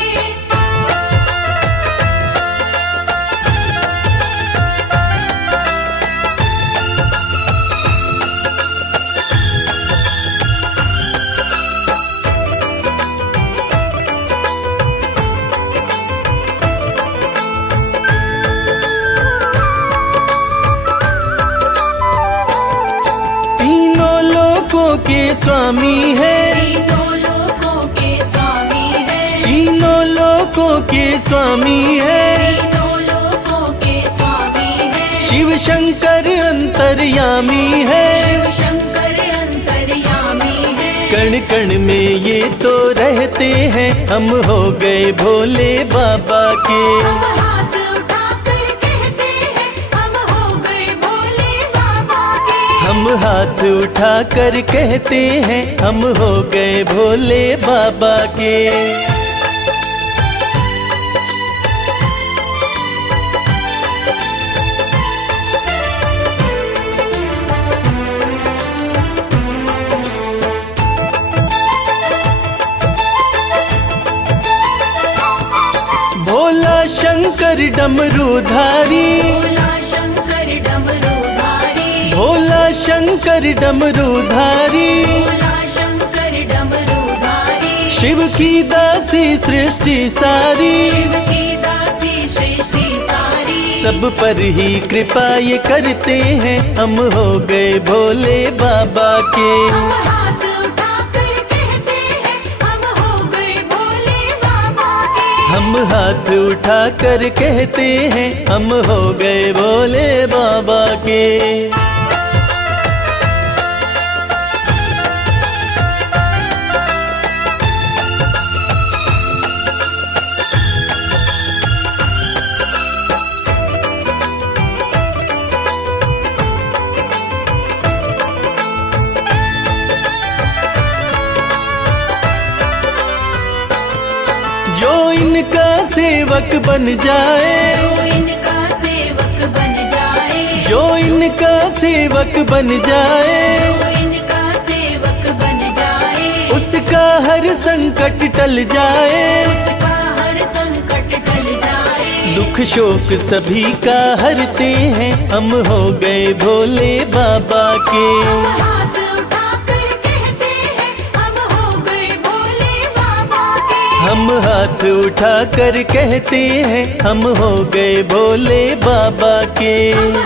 तीनों लोकों के स्वामी है। तीनों लोकों के स्वामी है। तीनों लोकों के स्वामी है। तीनों लोकों के स्वामी है। शिव शंकर अंतर्यामी है। शिव शंकर अंतर्यामी है। कण कण में ये तो रहते हैं हम हो गए भोले बाबा के। हम हाथ उठाकर कहते हैं हम हो गए भोले बाबा के। हम हाथ उठा कर कहते हैं हम हो गए भोले बाबा के। भोला शंकर डमरूधारी। भोला शंकर डमरूधारी। भोला शंकर डमरूधारी। भोला शंकर डमरूधारी। शिव की दासी सृष्टि सारी। शिव की दासी सृष्टि सारी। सब पर ही कृपा ये करते हैं हम हो गए भोले बाबा के। हम हाथ उठाकर कहते हैं हम हो गए भोले बाबा के। हम हाथ उठा कर कहते हैं हम हो गए भोले बाबा के। सेवक बन जाए, जो इनका सेवक बन जाए, जो इनका सेवक बन जाए, जो इनका सेवक बन जाए, उसका हर संकट टल जाए, उसका हर संकट टल जाए। दुख शोक सभी का हरते हैं, हम हो गए भोले बाबा के। हाथ उठाकर कहते हैं, हम हो गए भोले बाबा के। हम हाथ उठाकर कहते हैं, हम हो गए भोले बाबा के।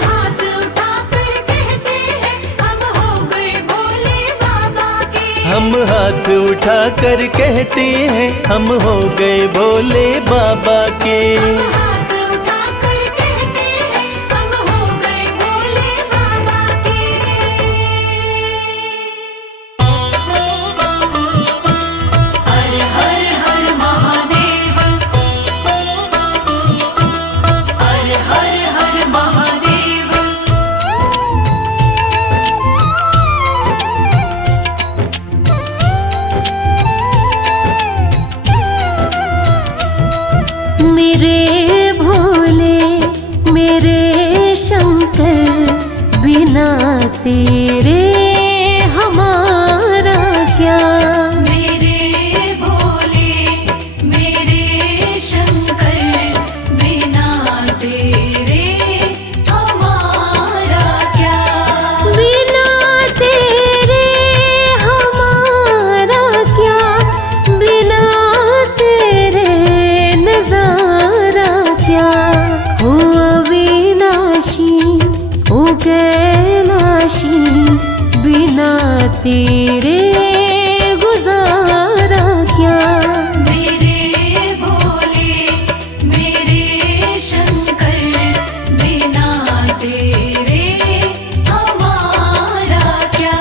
हाथ उठाकर कहते हैं, हम हो गए भोले बाबा के। हम हाथ उठाकर कहते हैं, हम हो गए भोले बाबा के। हाथ उठाकर कहते हैं, हम हो गए भोले बाबा के। हर हर हर महादेव, हर हर हर महादेव। मेरे भोले मेरे शंकर, बिना तेरे हमारा क्या। मेरे भोले मेरे शंकर, बिना तेरे हमारा क्या। बिना तेरे हमारा क्या, बिना तेरे नजारा क्या। हो अविनाशी हो कैलाशी, बिना तेरे गुजारा क्या। मेरे भोले मेरे शंकर, बिना तेरे हमारा क्या।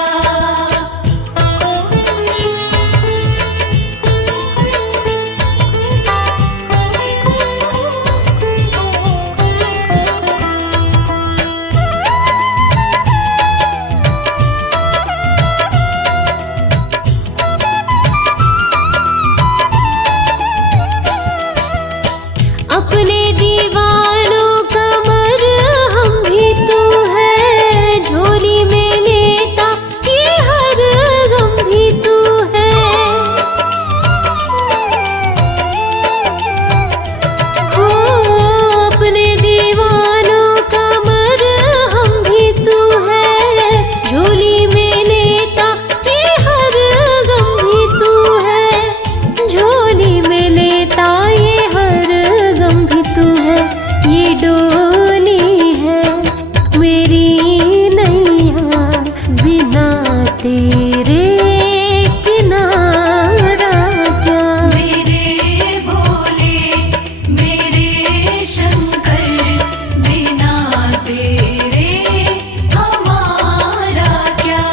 अपने दीवानों का मरहम भी तू है, झोली में लेता ये हर गम भी तू है। हो अपने दीवानों का मरहम भी तू है, झोली में लेता ये हर गम भी तू है। झोली में लेता ये हर गम भी तू है। ये डोली है मेरी नैया, बिना तेरे किनारा क्या। मेरे भोले मेरे शंकर, बिना तेरे हमारा क्या।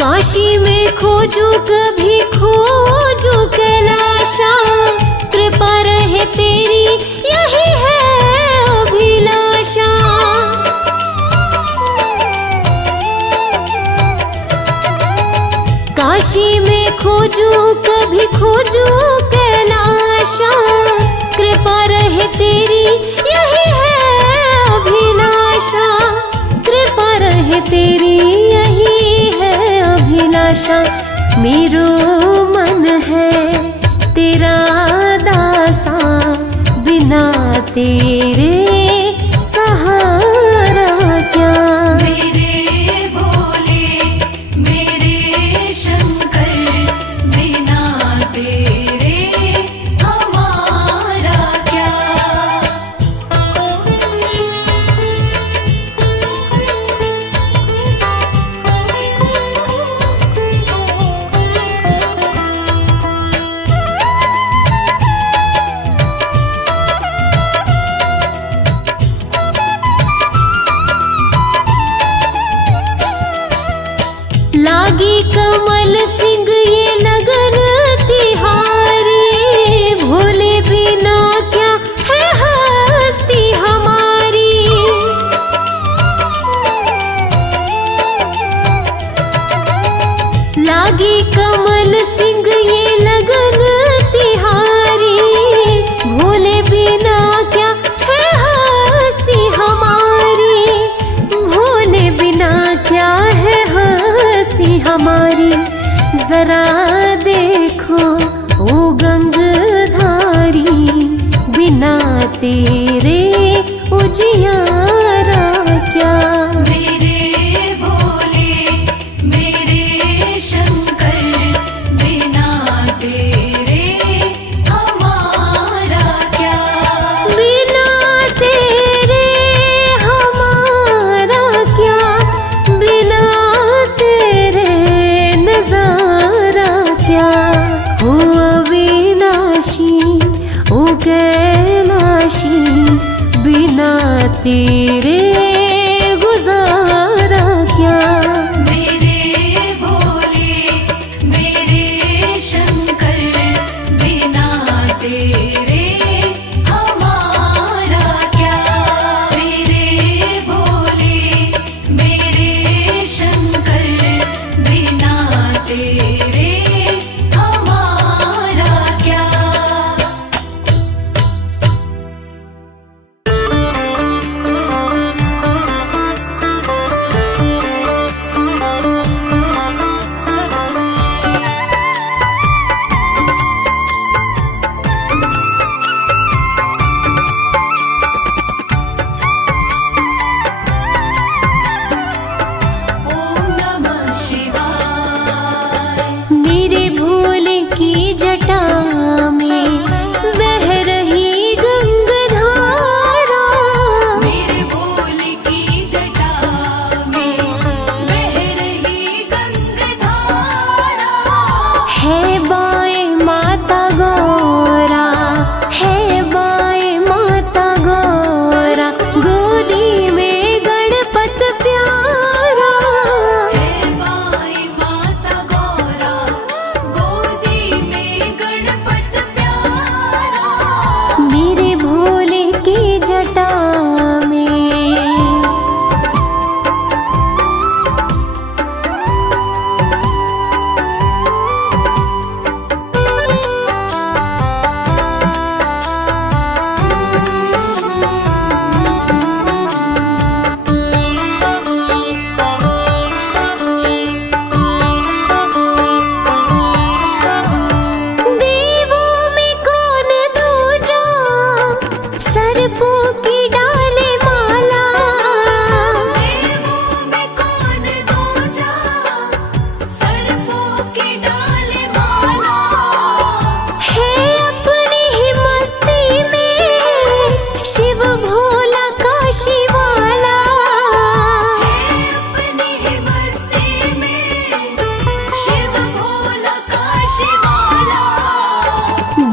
काशी में खोजू कभी खोजू कैलाशा, कृपा रहे तेरी यही है अभिलाषा। काशी में खोजू कभी खोजू कैलाशा, कृपा रहे तेरी यही है अभिलाषा। कृपा रहे तेरी यही है अभिलाषा। मेरो मन है तेरा दासा, बिना तेरे सहारा क्या। मेरे भोले मेरे शंकर, बिना तेरे हमारा क्या। लागी कमल सिंह ये लगन तिहारी, भोले बिना क्या है हस्ती हमारी। जरा देखो ओ गंगधारी, बिना तेरे उजियारा क्या। मेरे भोले मेरे शंकर, बिना तेरे हमारा क्या। बिना तेरे हमारा क्या, बिना तेरे नजारा क्या। ओ अविनाशी ओ कैलाशी, बिना तेरे गुजारा क्या। मेरे भोले मेरे शंकर, बिना तेरे हमारा क्या। मेरे भोले मेरे शंकर, बिना तेरे हमारा क्या। ओम नमः शिवाय। मेरे भोले की जटा में बह रही गंगधारा। मेरे भोले की जटा में बह रही गंगधारा। है बाएं माता गौरा, है बाएं माता गौरा, गोदी में गणपत प्यारा। है बाई माता गौरा, गोदी में गणपत प्यारा। मेरे भोले की जटा में। देवों में कौन दूजा, सर्पों की डाले माला। देवों में कौन दूजा, सर्पों की डाले माला। है अपनी ही मस्ती में शिव भोला काशी वाला। अपनी ही मस्ती में शिव भोला काशी वाला।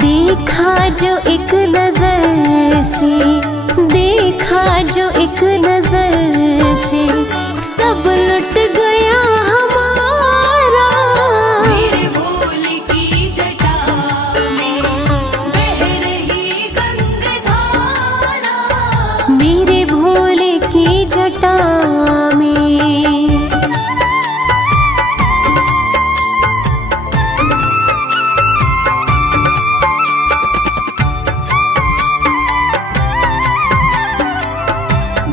देखा जो एक नजर से, देखा जो एक नजर से, सब लुट गया हमारा। मेरे भोले की जटा में बह रही गंगधारा। मेरे भोले की जटा में।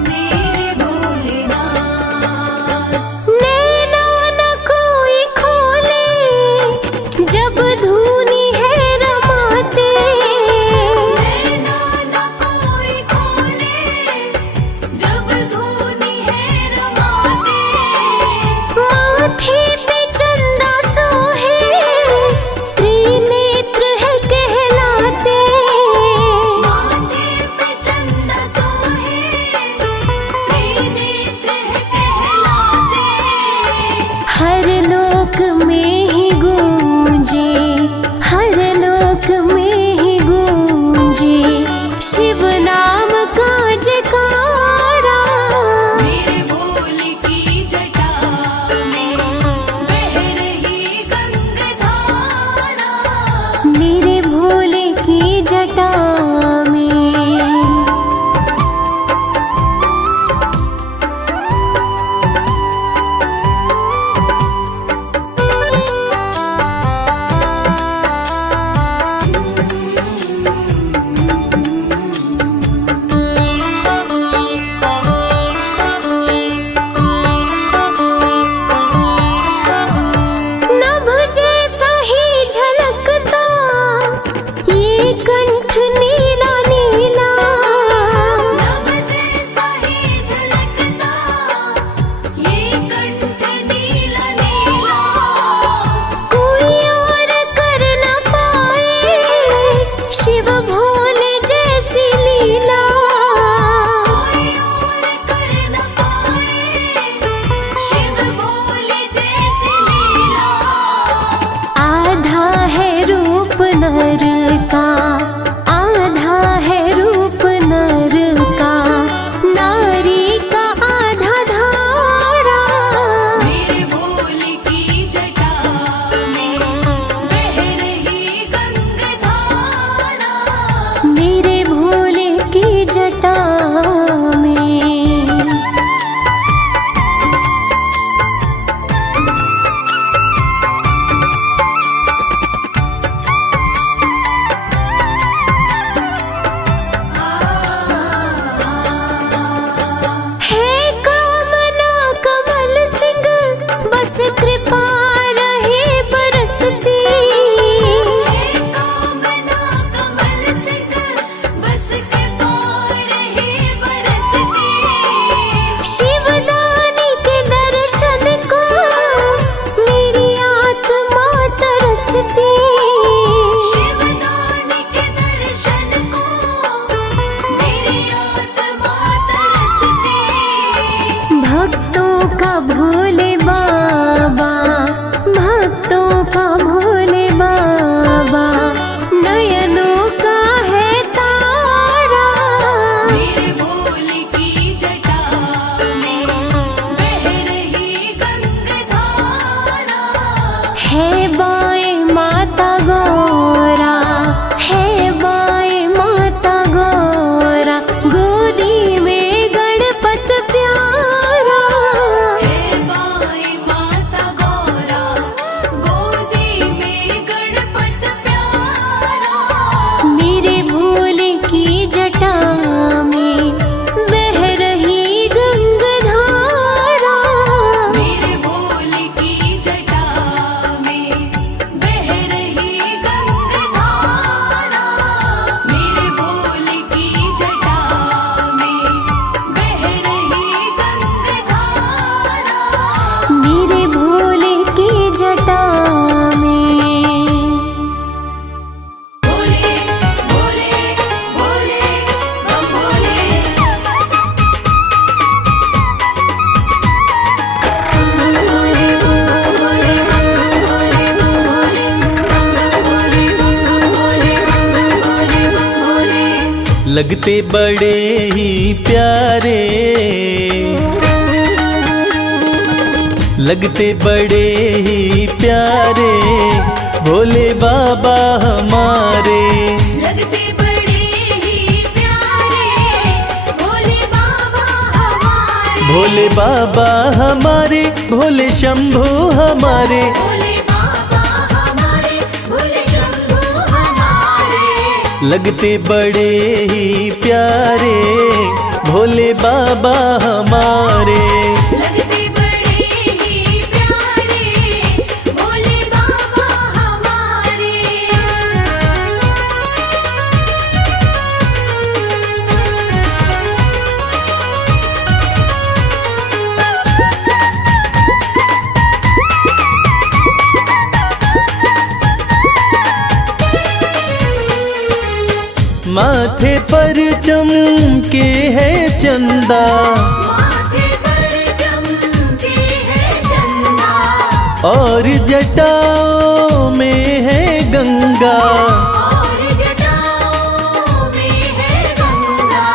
मेरे भोलेनाथ। नैना न कोई खोले, जब धूनी है रमाते। नैना न कोई खोले, जब धूनी है भक्तों का भोले बाबा, भक्तों का भोले बाबा, नयनों का है तारा। मेरे भोले की जटा में बह रही गंगाधारा। है बाएं माता गौरा, है बाएं माता गौरा, गोदी में गणपत प्यारा। हे बाई माता गौरा, गोदी में गणपत प्यारा। मेरे भोले की जटा में बह रही गंगाधारा। मेरे भोले की जटा में बह रही गंगाधारा। मेरे भोले की जटा में बह रही गंगाधारा। मेरे भोले की जटा में। भोले भोले भोले बम भोले। लगते बड़े ही प्यारे, लगते बड़े ही प्यारे, भोले बाबा हमारे। लगते बड़े ही प्यारे, भोले बाबा हमारे। भोले बाबा हमारे, भोले शंभू हमारे। भोले बाबा हमारे, भोले शंभू हमारे। लगते बड़े ही प्यारे, भोले बाबा हमारे। लगते बड़े ही प्यारे, भोले बाबा हमारे। माथे पर चमके है चंदा, माथे पर चमके है चंदा। और जटाओं में है गंगा। और जटाओं में है गंगा।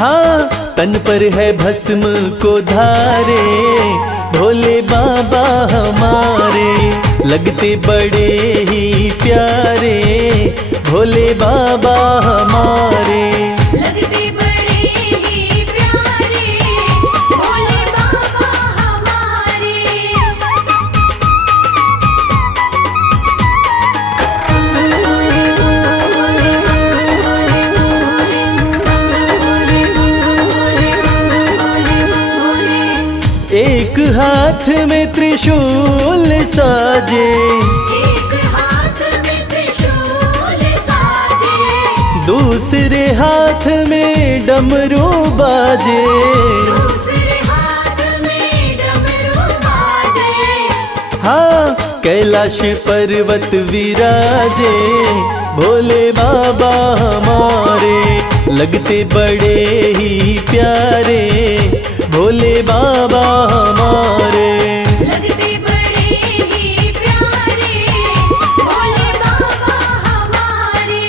हाँ, तन पर है भस्म को धारे, भोले बाबा हमारे। लगते बड़े ही प्यारे, भोले बाबा हमारे। लगते बड़े ही प्यारे, भोले बाबा हमारे। एक हाथ में त्रिशूल साजे, एक हाथ में त्रिशूल साजे। दूसरे हाथ में डमरू बाजे। दूसरे हाथ में डमरू बाजे। हाँ, कैलाश पर्वत विराजे, भोले बाबा हमारे। लगते बड़े ही प्यारे, भोले बाबा हमारे। लगते बड़े ही प्यारे, भोले बाबा हमारे।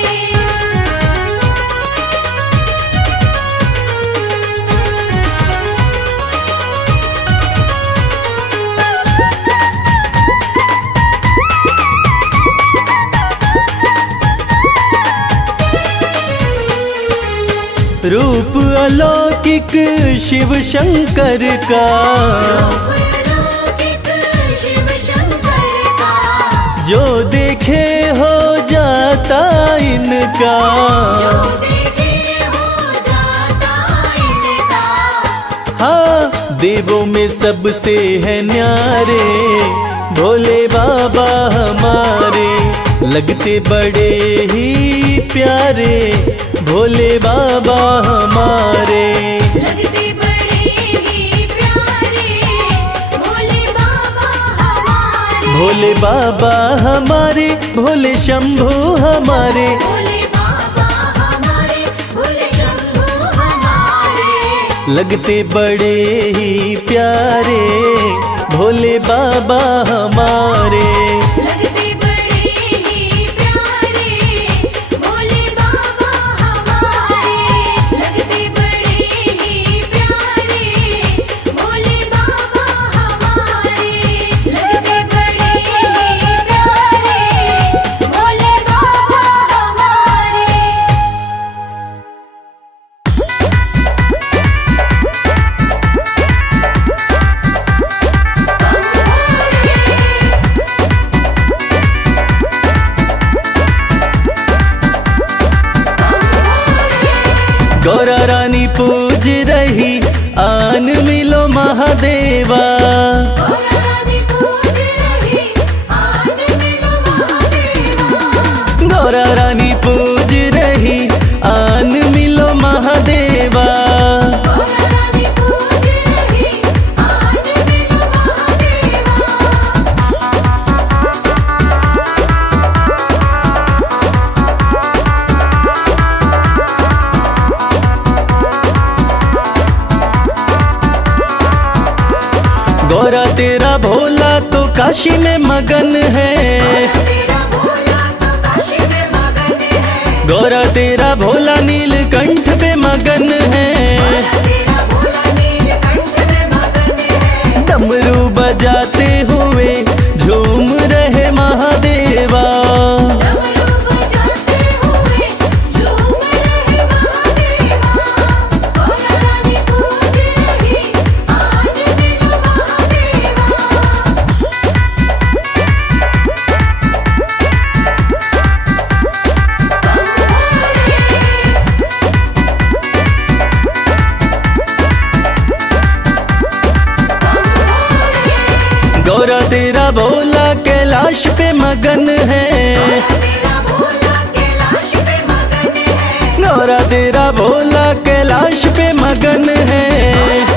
रूप अलौकिक शिव शंकर का, अलौकिक शिव शंकर का। जो देखे हो जाता इनका। जो देखे हो जाता इनका। हाँ, देवों में सबसे है न्यारे, भोले बाबा हमारे। लगते बड़े ही प्यारे, भोले बाबा हमारे। लगते बड़े ही प्यारे, भोले बाबा हमारे। भोले बाबा हमारे, भोले शंभू हमारे। भोले बाबा हमारे, भोले शंभू हमारे। लगते बड़े ही प्यारे भोले बाबा हमारे। लगते बड़े ही प्यारे भोले बाबा हमारे। लगते बड़े ही प्यारे भोले बाबा हमारे। लगते बड़े ही प्यारे भोले बाबा हमारे। गौरा रानी पूज रही आन मिलो महादेवा। गौरा रानी पूज रही आन मिलो महादेवा। गौरा रानी पूज रही आन मिलो महादेवा। गौरा रानी पूज रही आन मिलो महादेवा। गौरा तेरा भोला तो काशी में मगन है। तेरा भोला तो काशी में मगन है। गौरा तेरा भोला नीलकंठ पे मगन है। तेरा भोला नीलकंठ में मगन है। डमरू बजाते हुए झूम रहे महादेवा। डमरू बजाते हुए झूम रहे महादेवा। गौरा रानी पूज रही आन मिलो महादेवा। गौरा तेरा भोला कैलाश पे मगन है। तेरा भोला कैलाश पे मगन है। गौरा तेरा भोला कैलाश पे मगन है।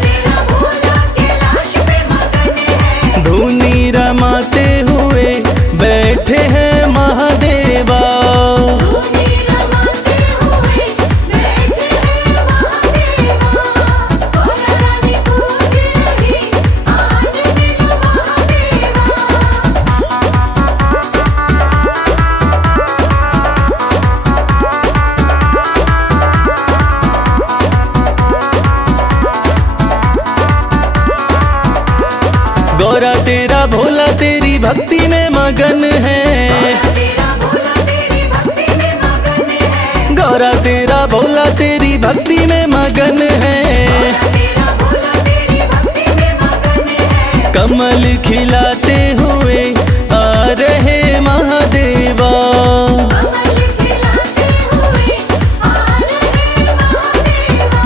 तेरा भोला कैलाश पे मगन है। धूनी रमाते हुए बैठे हैं महादेवा। धूनी रमाते हुए बैठे हैं महादेवा। गौरा रानी पूज रही आन मिलो महादेवा। गौरा तेरा भोला तेरी भक्ति में मगन है। तेरा भोला तेरी भक्ति में मगन है। गौरा तेरा भोला तेरी भक्ति में मगन है। तेरा भोला तेरी भक्ति में मगन है। कमल खिलाते हुए आ रहे महादेवा। कमल खिलाते हुए आ रहे महादेवा।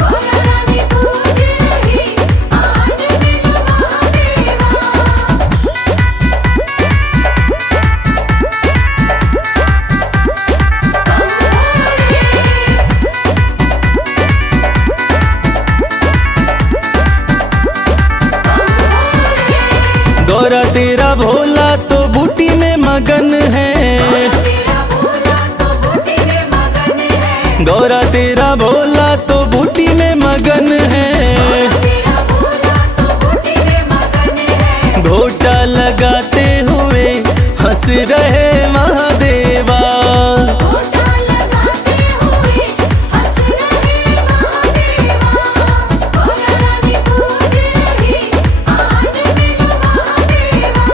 गौरा रानी पूज रही आन मिलो महादेवा। गौरा तेरा भोला तो बूटी में मगन है। तेरा भोला तो बूटी में मगन है। गौरा तेरा भोला तो बूटी में मगन है। तेरा भोला तो बूटी में मगन है। घोटा लगाते हुए हंस रहे महादेवा। घोटा लगाते हुए हंस रहे महादेवा। गौरा रानी पूज रही आन मिलो महादेवा।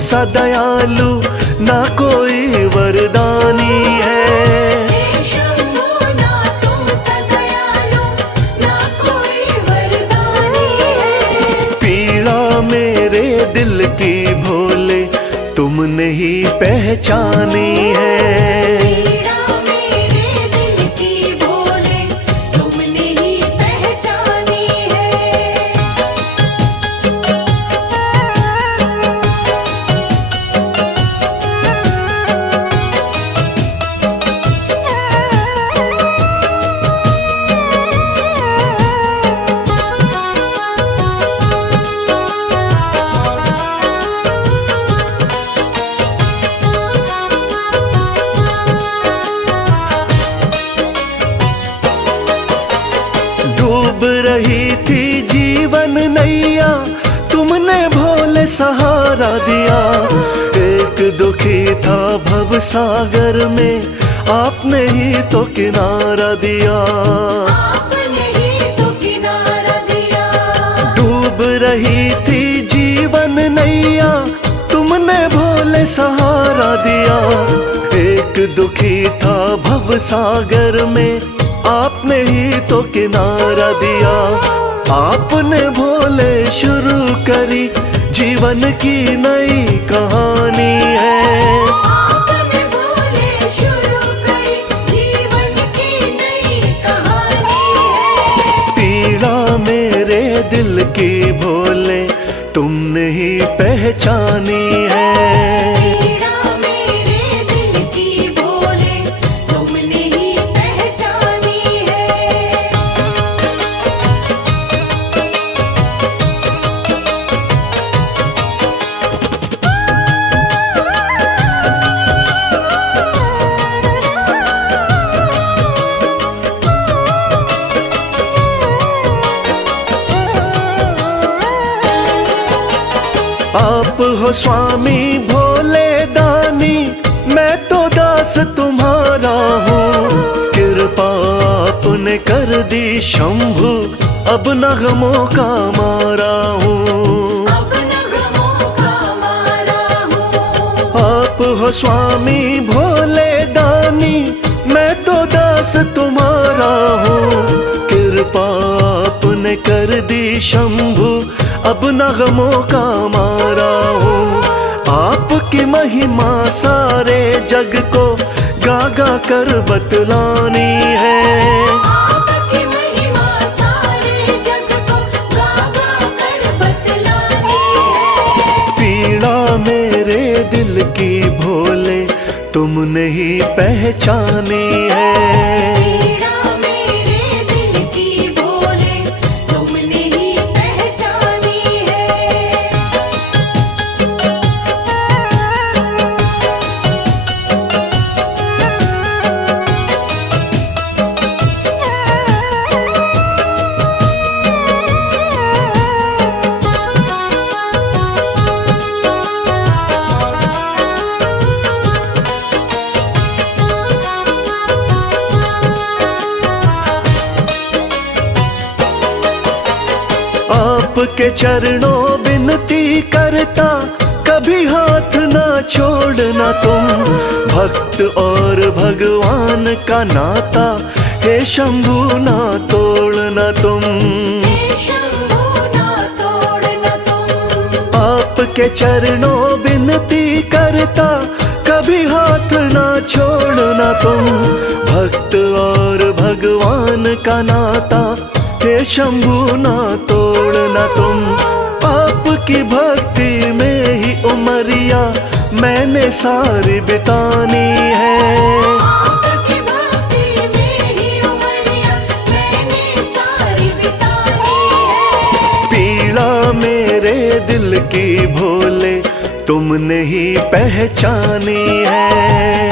सा दयालु ना कोई वरदानी है। हे शंभू ना तुम सदयालु ना कोई वरदानी है। पीड़ा मेरे दिल की भोले तुमने ही पहचानी है। पीड़ा मेरे दिल की भोले तुमने ही पहचानी रही थी जीवन नैया, तुमने भोले सहारा दिया। एक दुखी था भव सागर में, आपने ही तो किनारा दिया। आपने ही तो किनारा दिया। डूब रही थी जीवन नैया, तुमने भोले सहारा दिया। एक दुखी था भव सागर में, आपने ही तो किनारा दिया। आपने भोले शुरू करी जीवन की नई कहानी है। आपने भोले शुरू करी जीवन की नई कहानी है। पीड़ा मेरे दिल की भोले तुमने ही पहचानी है। पीड़ा मेरे दिल की भोले तुमने ही पहचानी है। आप हो स्वामी भोले दानी, मैं तो दास तुम्हारा हूँ। कृपा आपने कर दी शंभु, अब न गमों का मारा हूँ। अब न गमों का मारा हूँ। आप हो स्वामी भोले दानी, मैं तो दास तुम्हारा हूँ। कृपा आपने कर दी शंभु, अब न गमों का मारा हूँ। आपकी महिमा सारे जग को गा गा कर बतलानी है। आपकी महिमा सारे जग को गा गा कर बतलानी है। पीड़ा मेरे दिल की भोले तुमने ही पहचानी है। पीड़ा मेरे दिल की भोले तुमने ही पहचानी है। आपके चरणों विनती करता, कभी हाथ ना छोड़ना तुम। भक्त और भगवान का नाता, हे शंभु ना तोड़ना तुम। हे शंभू ना तोड़ना तुम। आपके चरणों विनती करता, कभी हाथ ना छोड़ना तुम। भक्त और भगवान का नाता, हे शंभु ना तोड़ना तुम। आपकी भक्ति में ही उमरिया मैंने सारी बितानी है। आपकी भक्ति में ही उमरिया मैंने सारी बितानी है। पीड़ा मेरे दिल की भोले तुमने ही पहचानी है।